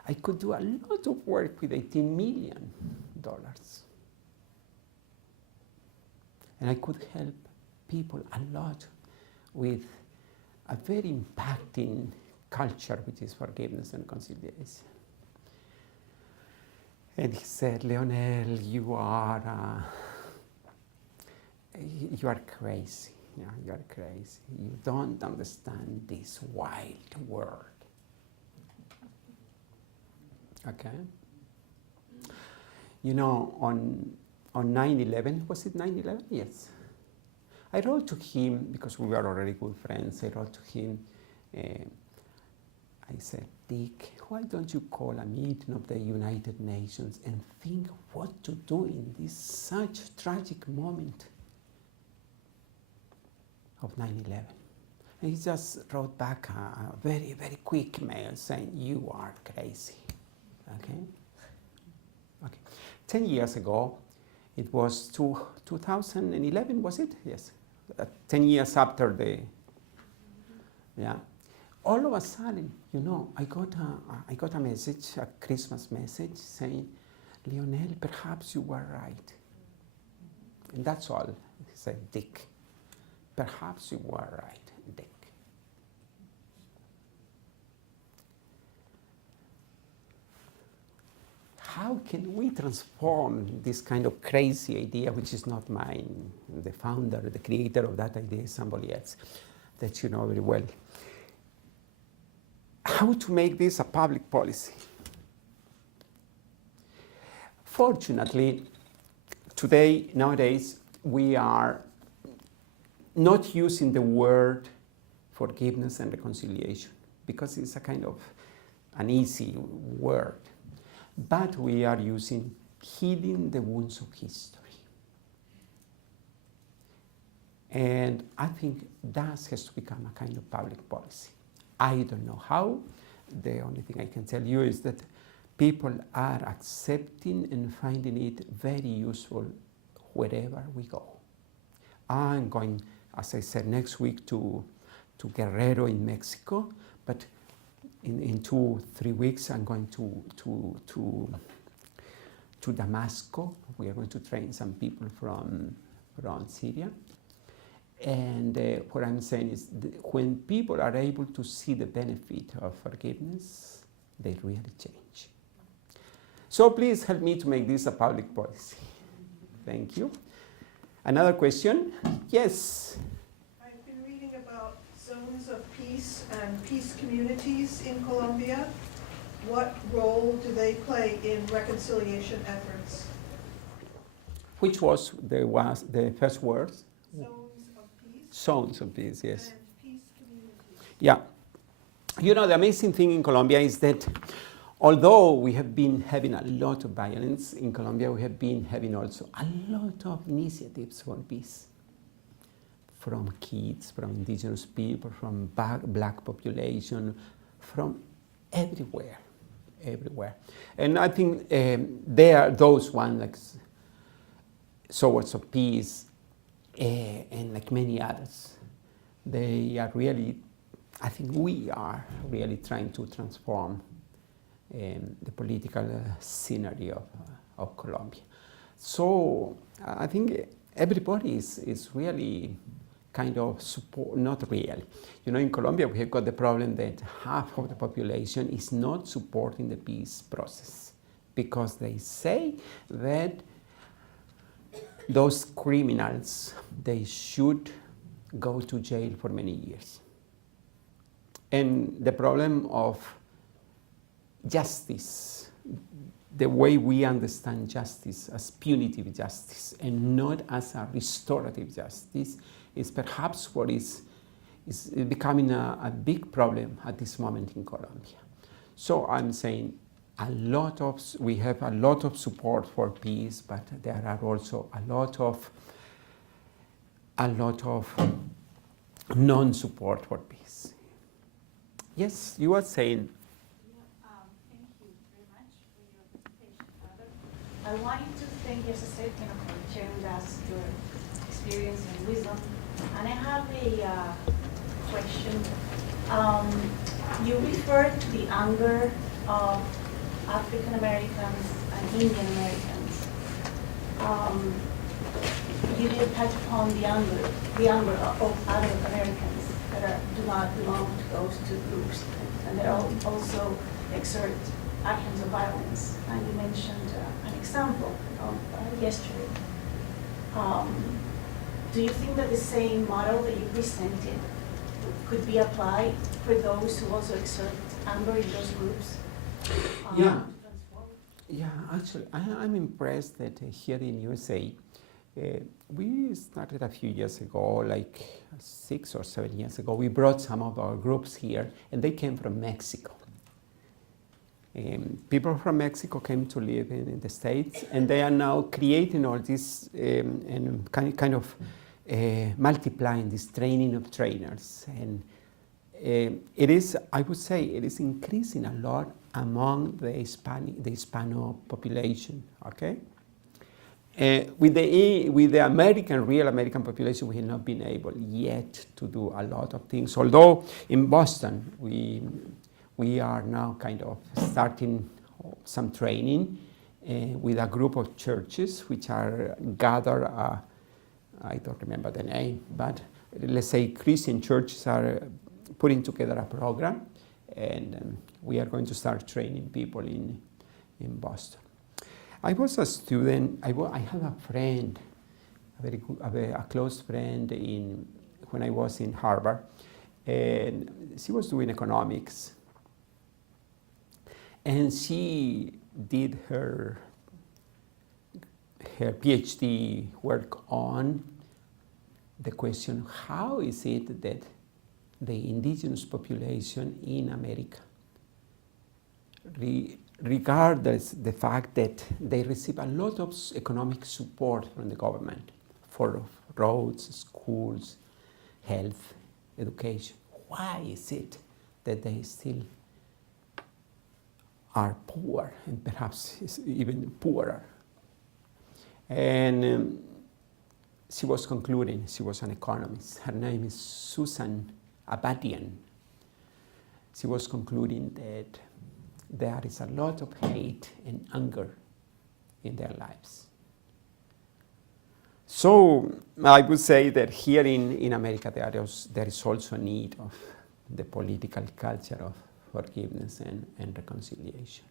I could do a lot of work with $18 million. And I could help people a lot with a very impacting culture, which is forgiveness and reconciliation. And he said, Leonel, you are crazy. Yeah, you are crazy. You don't understand this wild world. Okay? You know, on 9/11, was it 9/11? Yes. I wrote to him, because we were already good friends, I wrote to him, I said, Dick, why don't you call a meeting of the United Nations and think what to do in this such tragic moment of 9/11? And he just wrote back a very, very quick mail saying, you are crazy, okay? Okay. 10 years ago, it was 2011, was it? Yes. 10 years after the, yeah. All of a sudden, you know, I got a message, a Christmas message saying, Leonel, perhaps you were right. And that's all. He said, Dick, perhaps you were right, Dick. How can we transform this kind of crazy idea, which is not mine? The founder, the creator of that idea is somebody else that you know very well. How to make this a public policy? Fortunately, nowadays, we are not using the word forgiveness and reconciliation because it's a kind of an easy word. But we are using healing the wounds of history. And I think that has to become a kind of public policy. I don't know how. The only thing I can tell you is that people are accepting and finding it very useful wherever we go. I'm going, as I said, next week to Guerrero in Mexico, but in 2-3 weeks I'm going to Damascus. We are going to train some people from Syria. And what I'm saying is when people are able to see the benefit of forgiveness, they really change. So please help me to make this a public policy. Thank you. Another question? Yes. I've been reading about zones of peace and peace communities in Colombia. What role do they play in reconciliation efforts? Which was the first word? Zones of peace Zones of peace, yes. and peace communities. Yeah. You know, the amazing thing in Colombia is that although we have been having a lot of violence in Colombia, we have been having also a lot of initiatives for peace. From kids, from indigenous people, from black population, from everywhere. And I think there are those ones like Swords of Peace and like many others. They are really, I think we are really trying to transform the political scenery of Colombia. So I think everybody is really kind of support, not really. You know, in Colombia we have got the problem that half of the population is not supporting the peace process because they say that those criminals, they should go to jail for many years. And the problem of justice, the way we understand justice as punitive justice and not as a restorative justice, is perhaps what is becoming a big problem at this moment in Colombia. So I'm saying we have a lot of support for peace, but there are also a lot of non-support for peace. Yes, you are saying. Thank you very much for your presentation, Father. I wanted to thank you, as I said, for sharing with us your experience and wisdom. And I have a question. You referred to the anger of African Americans and Indian Americans. You didn't touch upon the anger of other Americans that do not belong to those two groups, and that also exert actions of violence. And you mentioned an example of yesterday. Do you think that the same model that you presented could be applied for those who also exert anger in those groups? Yeah. Yeah, actually, I'm impressed that here in USA, we started a few years ago, like 6 or 7 years ago. We brought some of our groups here, and they came from Mexico. People from Mexico came to live in the States, and they are now creating all this and kind of multiplying this training of trainers. And it is, I would say, it is increasing a lot among the Hispano population, okay? With the real American population, we have not been able yet to do a lot of things. Although in Boston, we are now kind of starting some training with a group of churches which are gathered, I don't remember the name, but let's say Christian churches are putting together a program, and we are going to start training people in Boston. I was a student, I have a friend, a close friend when I was in Harvard, and she was doing economics. And she did her PhD work on the question, how is it that the indigenous population in America, regardless the fact that they receive a lot of economic support from the government for roads, schools, health, education, why is it that they still are poor and perhaps even poorer? And she was concluding, she was an economist. Her name is Susan Abadian. She was concluding that there is a lot of hate and anger in their lives. So I would say that here in America there is also a need of the political culture of forgiveness and reconciliation.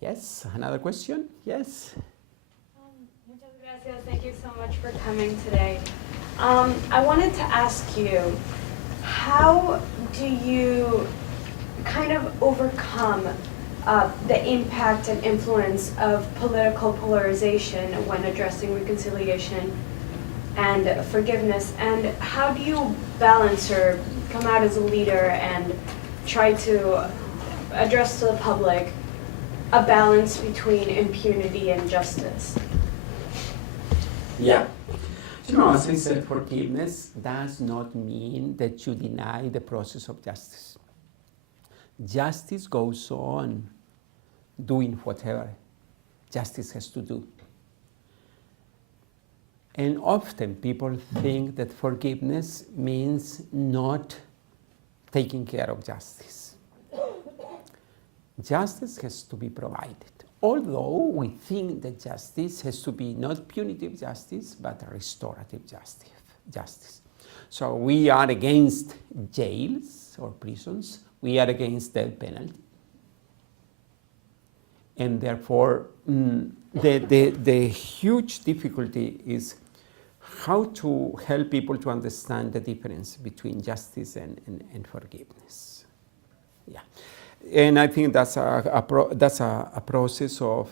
Yes, another question? Yes? Muchas gracias. Thank you so much for coming today. I wanted to ask you, how do you kind of overcome the impact and influence of political polarization when addressing reconciliation and forgiveness? And how do you balance or come out as a leader and try to address to the public a balance between impunity and justice? Yeah. You know, as I said, forgiveness does not mean that you deny the process of justice. Justice goes on doing whatever justice has to do. And often people think that forgiveness means not taking care of justice. Justice has to be provided. Although we think that justice has to be not punitive justice, but restorative justice. So we are against jails or prisons. We are against death penalty. And therefore, the huge difficulty is how to help people to understand the difference between justice and forgiveness. Yeah. And I think that's a process of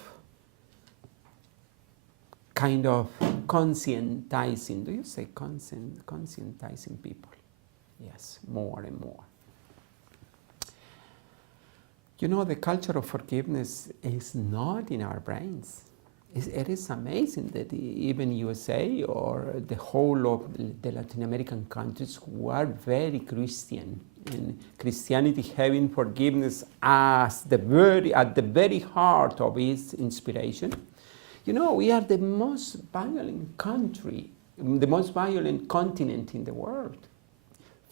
kind of conscientizing. Do you say conscientizing people? Yes, more and more. You know, the culture of forgiveness is not in our brains. It is amazing that even USA or the whole of the Latin American countries who are very Christian, and Christianity having forgiveness as at the very heart of its inspiration. You know, we are the most violent country, the most violent continent in the world.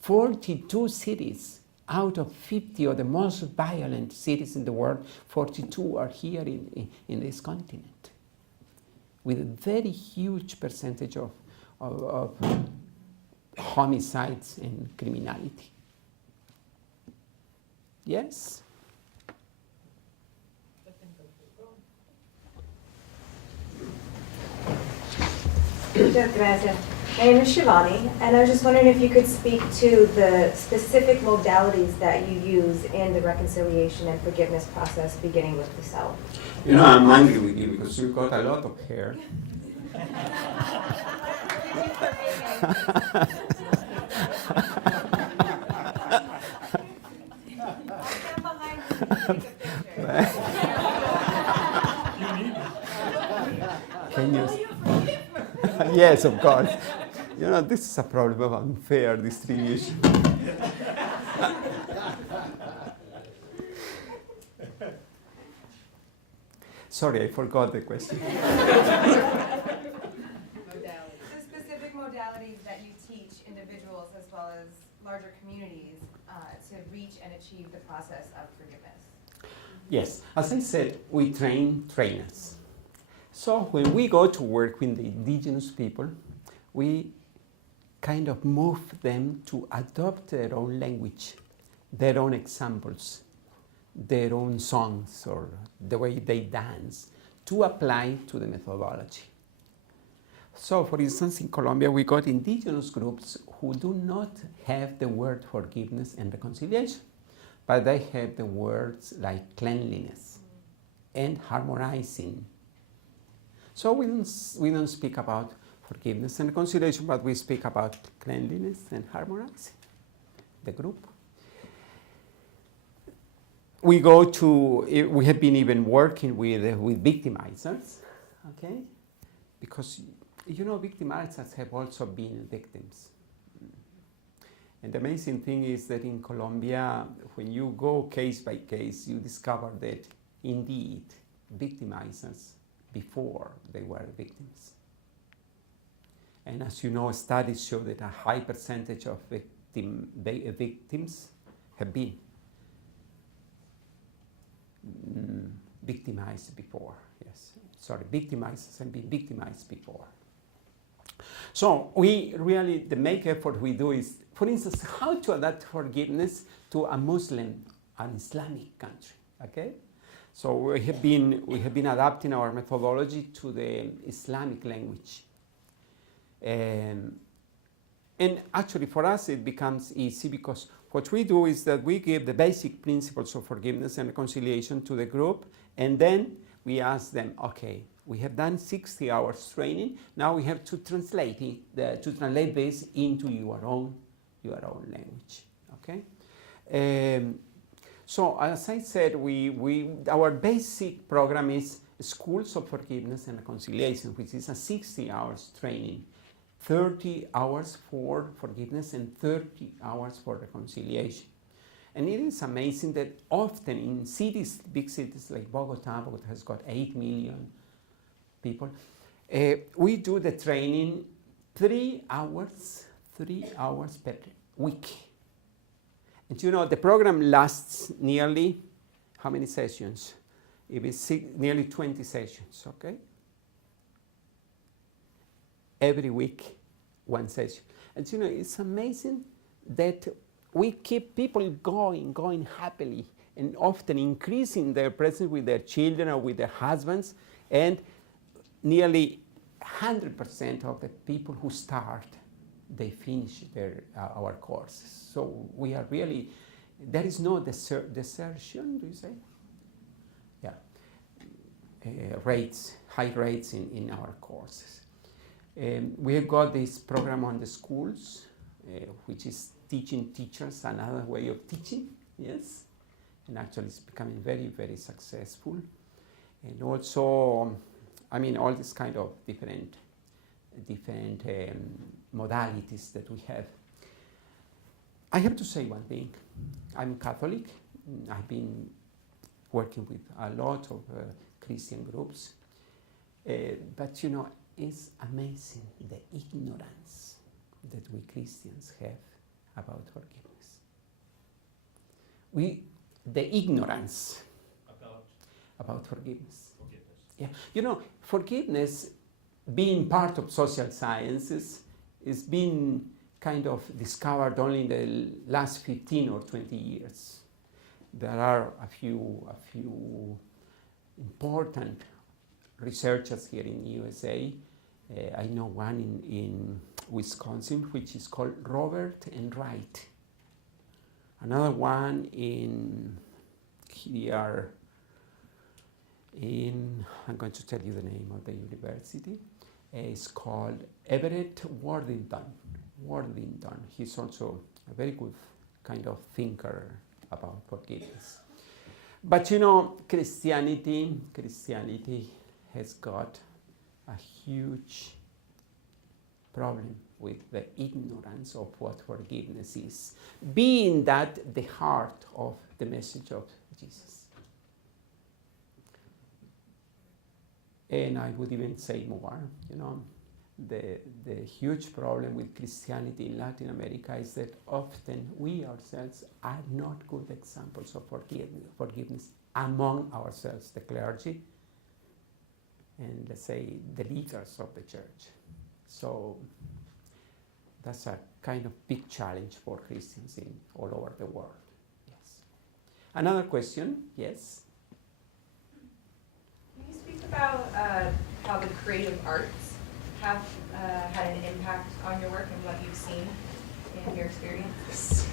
42 cities out of 50 of the most violent cities in the world, 42 are here in this continent, with a very huge percentage of homicides and criminality. Yes? Muchas gracias. My name is Shivani, and I was just wondering if you could speak to the specific modalities that you use in the reconciliation and forgiveness process, beginning with the self. You know, I'm angry with you because you've got a lot of hair. Can you? Yes, of course. You know, this is a problem of unfair distribution. Sorry, I forgot the question. The specific modalities that you teach individuals as well as larger communities to reach and achieve the process of forgiveness. Yes, as I said, we train trainers. So when we go to work with the indigenous people, we kind of move them to adopt their own language, their own examples, their own songs, or the way they dance, to apply to the methodology. So, for instance, in Colombia, we got indigenous groups who do not have the word forgiveness and reconciliation, but they have the words like cleanliness and harmonizing. So we don't speak about forgiveness and reconciliation, but we speak about cleanliness and harmonizing the group. We have been even working with victimizers, okay? Because, you know, victimizers have also been victims. And the amazing thing is that in Colombia, when you go case by case, you discover that indeed victimizers before they were victims. And as you know, studies show that a high percentage of victims have been victimized before. Yes, sorry, victimized and been victimized before. So we really, the main effort we do is, for instance, how to adapt forgiveness to a Muslim, an Islamic country. Okay, so we have been adapting our methodology to the Islamic language. And actually for us it becomes easy because what we do is that we give the basic principles of forgiveness and reconciliation to the group, and then we ask them, okay, we have done 60 hours training, now we have to translate this into your own language. Okay? So as I said, our basic program is Schools of Forgiveness and Reconciliation, which is a 60 hours training. 30 hours for forgiveness and 30 hours for reconciliation. And it is amazing that often in cities, big cities like Bogota has got 8 million people, we do the training 3 hours per week. And you know, the program lasts nearly, how many sessions? It is nearly 20 sessions, okay? Every week, one session. And you know, it's amazing that we keep people going happily, and often increasing their presence with their children or with their husbands, and nearly 100% of the people who start, they finish our courses. So we are really, there is no desertion, do you say? Yeah, high rates in our courses. We have got this program on the schools, which is teaching teachers another way of teaching, yes, and actually it's becoming very, very successful. And also, I mean, all this kind of different modalities that we have. I have to say one thing. I'm Catholic. I've been working with a lot of Christian groups, but you know, it's amazing the ignorance that we Christians have about forgiveness. The ignorance about forgiveness. Yeah, you know, forgiveness, being part of social sciences, is being kind of discovered only in the last 15 or 20 years. There are a few important researchers here in the USA. I know one in Wisconsin, which is called Robert and Wright. Another one in here I'm going to tell you the name of the university. It's called Everett Worthington. He's also a very good kind of thinker about forgiveness. But you know, Christianity has got a huge problem with the ignorance of what forgiveness is, being that the heart of the message of Jesus. And I would even say more, you know, the huge problem with Christianity in Latin America is that often we ourselves are not good examples of forgiveness among ourselves, the clergy, and let's say the leaders of the church. So that's a kind of big challenge for Christians all over the world. Yes. Another question, yes? Can you speak about how the creative arts have had an impact on your work and what you've seen in your experience?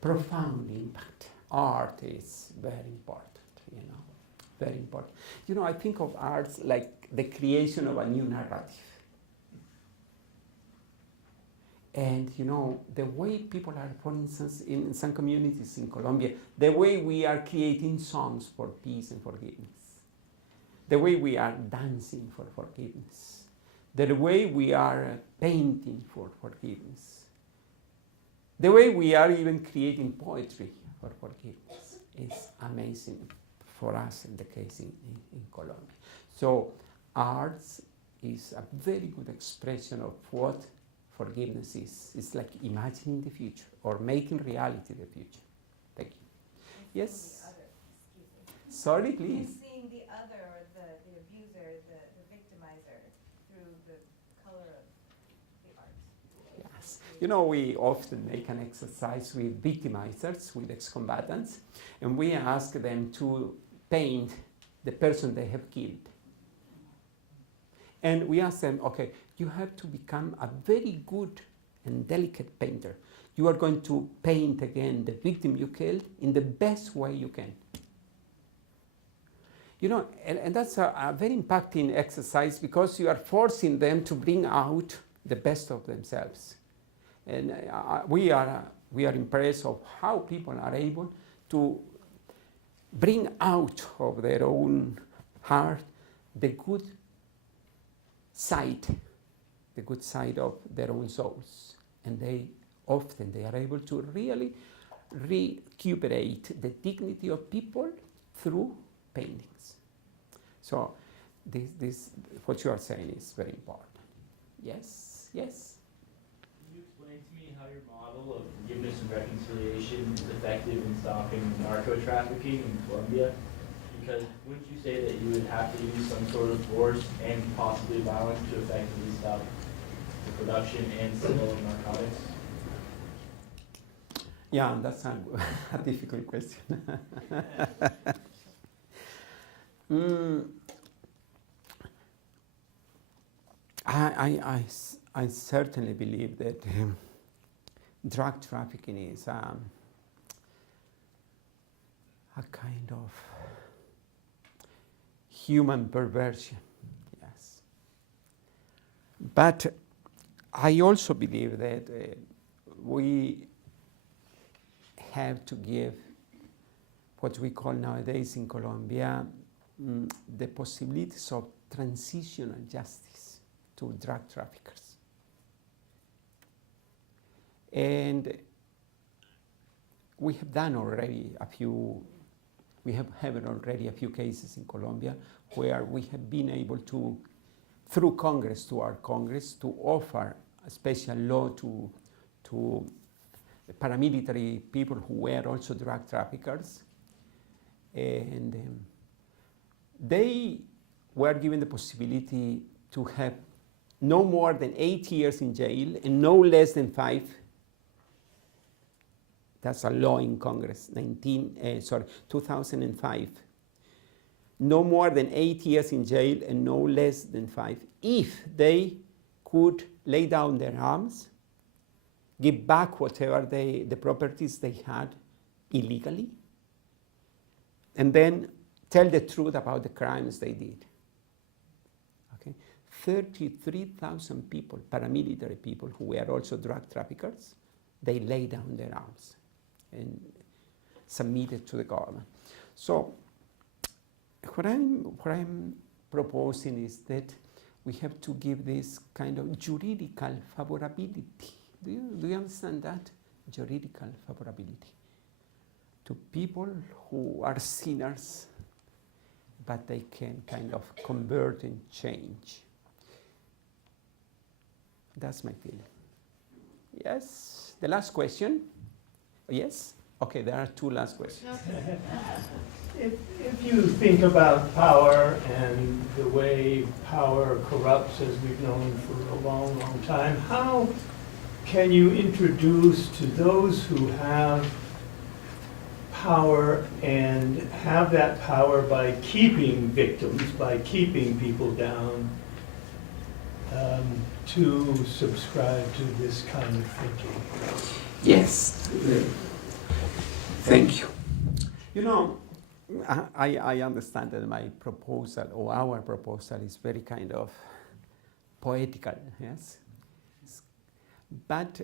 Profound impact. Art is very important, you know, very important. You know, I think of arts like the creation of a new narrative. And, you know, the way people are, for instance, in some communities in Colombia, the way we are creating songs for peace and forgiveness, the way we are dancing for forgiveness, the way we are painting for forgiveness, the way we are even creating poetry for forgiveness is amazing for us in the case in Colombia. So arts is a very good expression of what forgiveness is. It's like imagining the future or making reality the future. Thank you. Yes? Sorry, please. And seeing the other, the abuser, the victimizer through the color of the art. Yes. You know, we often make an exercise with victimizers, with ex-combatants, and we ask them to paint the person they have killed. And we ask them, okay, you have to become a very good and delicate painter. You are going to paint again the victim you killed in the best way you can. You know, and that's a very impacting exercise because you are forcing them to bring out the best of themselves. And we are impressed of how people are able to bring out of their own heart the good side of their own souls. And they are able to really recuperate the dignity of people through paintings. So this what you are saying is very important. Yes, yes. Can you explain to me how your model of forgiveness and reconciliation is effective in stopping narco-trafficking in Colombia? Because wouldn't you say that you would have to use some sort of force and possibly violence to effectively stop the production and sale of narcotics? Yeah, that's a difficult question. I certainly believe that drug trafficking is a kind of human perversion, yes. But I also believe that we have to give what we call nowadays in Colombia the possibilities of transitional justice to drug traffickers. And we have done already we have had already a few cases in Colombia where we have been able to, through Congress, to offer a special law to paramilitary people who were also drug traffickers. And they were given the possibility to have no more than 8 years in jail and no less than 5. That's a law in Congress, 2005. No more than 8 years in jail and no less than 5 if they could lay down their arms, give back whatever the properties they had illegally, and then tell the truth about the crimes they did. Okay? 33,000 people, paramilitary people who were also drug traffickers, they lay down their arms and submitted to the government. So what I'm proposing is that we have to give this kind of juridical favorability. Do you understand that? Juridical favorability to people who are sinners, but they can kind of convert and change. That's my feeling. Yes? The last question? Yes? Okay, there are 2 last questions. If you think about power and the way power corrupts, as we've known for a long, long time, how can you introduce to those who have power and have that power by keeping victims, by keeping people down, to subscribe to this kind of thinking? Yes. Thank you. You know, I understand that my proposal or our proposal is very kind of poetical, yes? But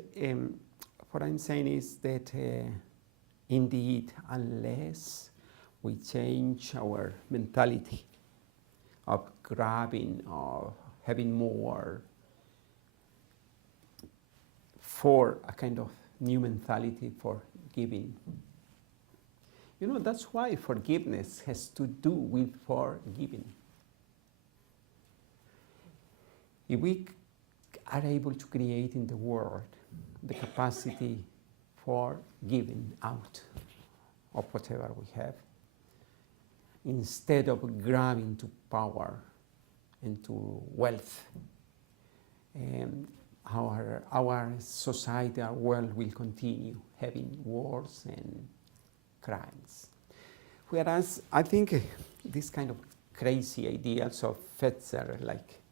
what I'm saying is that indeed, unless we change our mentality of grabbing or having more for a kind of new mentality for giving. You know, that's why forgiveness has to do with forgiving. if we are able to create in the world the capacity for giving out of whatever we have, instead of grabbing to power and to wealth, our society, our world will continue having wars and crimes. Whereas I think this kind of crazy ideas of Fetzer, like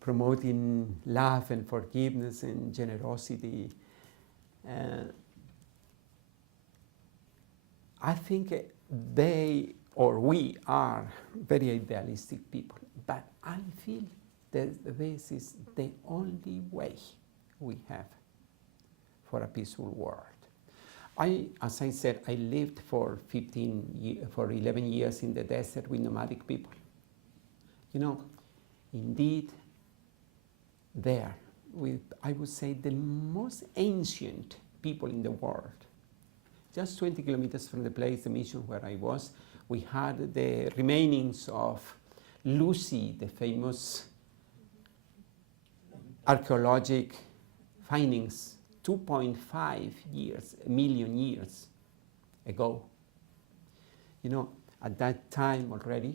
promoting love and forgiveness and generosity, I think they or we are very idealistic people, but I feel that this is the only way we have for a peaceful world. As I said, I lived for 11 years in the desert with nomadic people. You know, indeed, there, with, I would say, the most ancient people in the world. Just 20 kilometers from the place, the mission where I was, we had the remainings of Lucy, the famous archaeological findings 2.5 million years ago. You know, at that time already,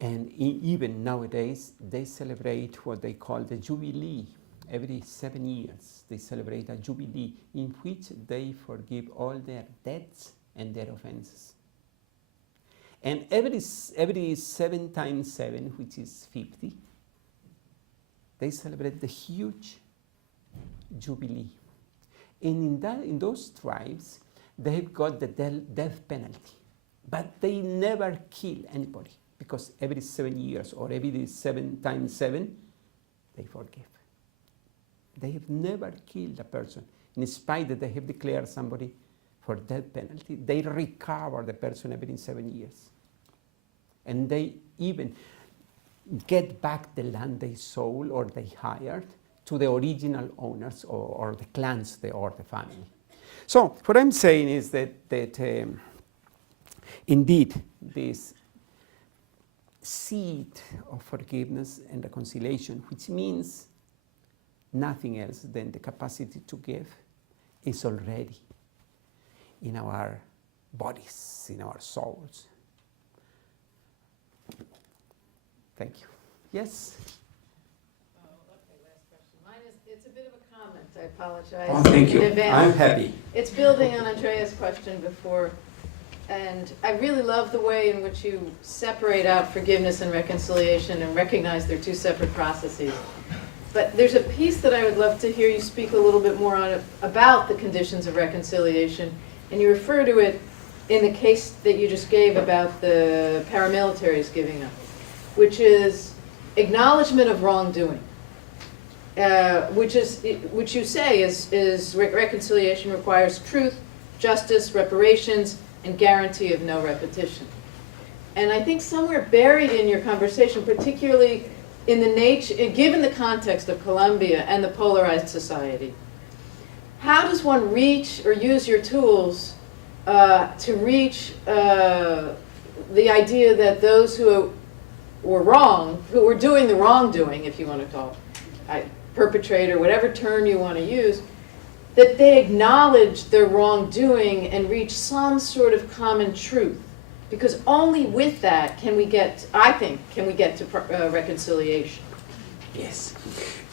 and even nowadays, they celebrate what they call the Jubilee. Every 7 years, they celebrate a Jubilee in which they forgive all their debts and their offenses. And every 7 times 7, which is 50, they celebrate the huge Jubilee. And in those tribes, they've got the death penalty. But they never kill anybody, because every 7 years, or every 7 times 7, they forgive. They have never killed a person, in spite that they have declared somebody for death penalty. They recover the person every 7 years. And they even get back the land they sold or they hired to the original owners or the clans or the family. So what I'm saying is that indeed this seed of forgiveness and reconciliation, which means nothing else than the capacity to give, is already in our bodies, in our souls. Thank you. Yes? Oh, okay, last question. Mine is, it's a bit of a comment, I apologize. Oh, thank you. In advance. I'm happy. It's building on Andrea's question before, and I really love the way in which you separate out forgiveness and reconciliation and recognize they're two separate processes. But there's a piece that I would love to hear you speak a little bit more on about the conditions of reconciliation, and you refer to it in the case that you just gave about the paramilitaries giving up, which is acknowledgement of wrongdoing, which you say is reconciliation requires truth, justice, reparations, and guarantee of no repetition. And I think somewhere buried in your conversation, particularly in the nature, given the context of Colombia and the polarized society, how does one reach or use your tools to reach the idea that those who were wrong, who were doing the wrongdoing, if you want to call it, perpetrator, whatever term you want to use, that they acknowledge their wrongdoing and reach some sort of common truth? Because only with that can we get, I think, can we get to reconciliation. Yes.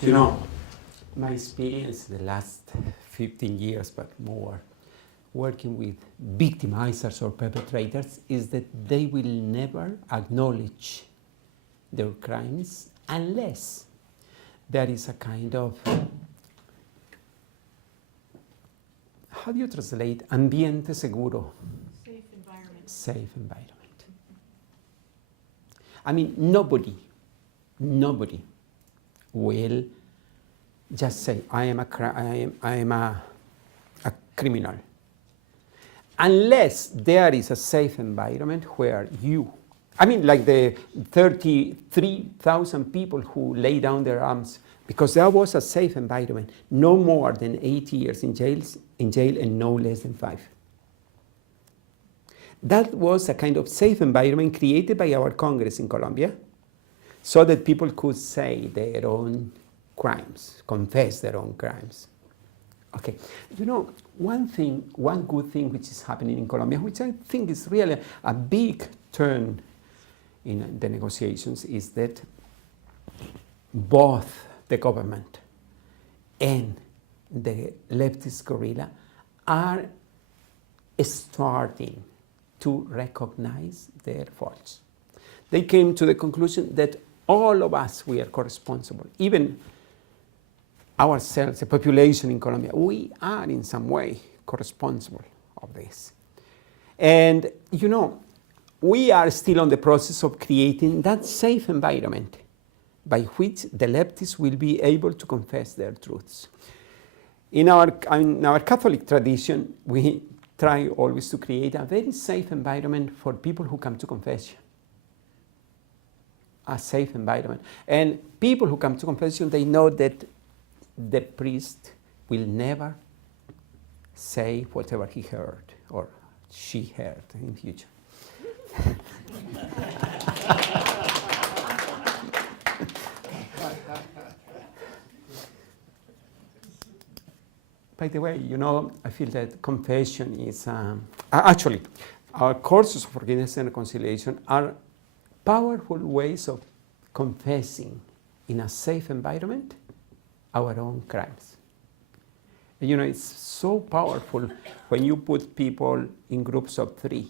You know, my experience in the last 15 years, but more, working with victimizers or perpetrators, is that they will never acknowledge their crimes unless there is a kind of, how do you translate ambiente seguro? Safe environment. Safe environment. I mean, nobody will just say, I am a criminal, unless there is a safe environment where you, I mean, like the 33,000 people who lay down their arms, because there was a safe environment, no more than 8 years in jail and no less than 5. That was a kind of safe environment created by our Congress in Colombia so that people could say their own crimes, confess their own crimes. Okay, you know, one good thing which is happening in Colombia, which I think is really a big turn in the negotiations, is that both the government and the leftist guerrilla are starting to recognize their faults. They came to the conclusion that all of us, we are co-responsible, even ourselves, the population in Colombia, we are in some way co-responsible of this. And you know, we are still on the process of creating that safe environment by which the leftists will be able to confess their truths. In our Catholic tradition, we try always to create a very safe environment for people who come to confession. A safe environment. And people who come to confession, they know that the priest will never say whatever he heard or she heard in future. By the way, you know, I feel that confession is, actually, our courses of forgiveness and reconciliation are powerful ways of confessing in a safe environment our own crimes. And, you know, it's so powerful when you put people in groups of 3,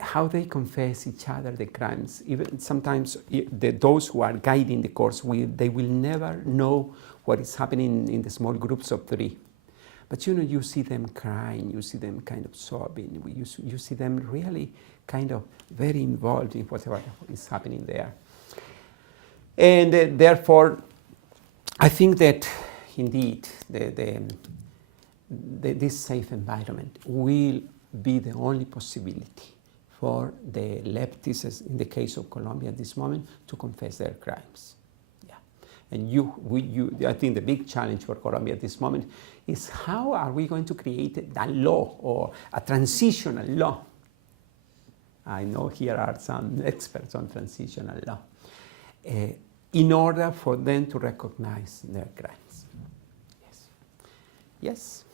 how they confess each other the crimes. Even sometimes those who are guiding the course, they will never know what is happening in the small groups of 3. But you know, you see them crying, you see them kind of sobbing, you see them really kind of very involved in whatever is happening there. And therefore, I think that indeed this safe environment will be the only possibility for the leftists, in the case of Colombia at this moment, to confess their crimes. Yeah. And I think the big challenge for Colombia at this moment is how are we going to create a law or a transitional law? I know here are some experts on transitional law, in order for them to recognize their crimes. Yes. Yes.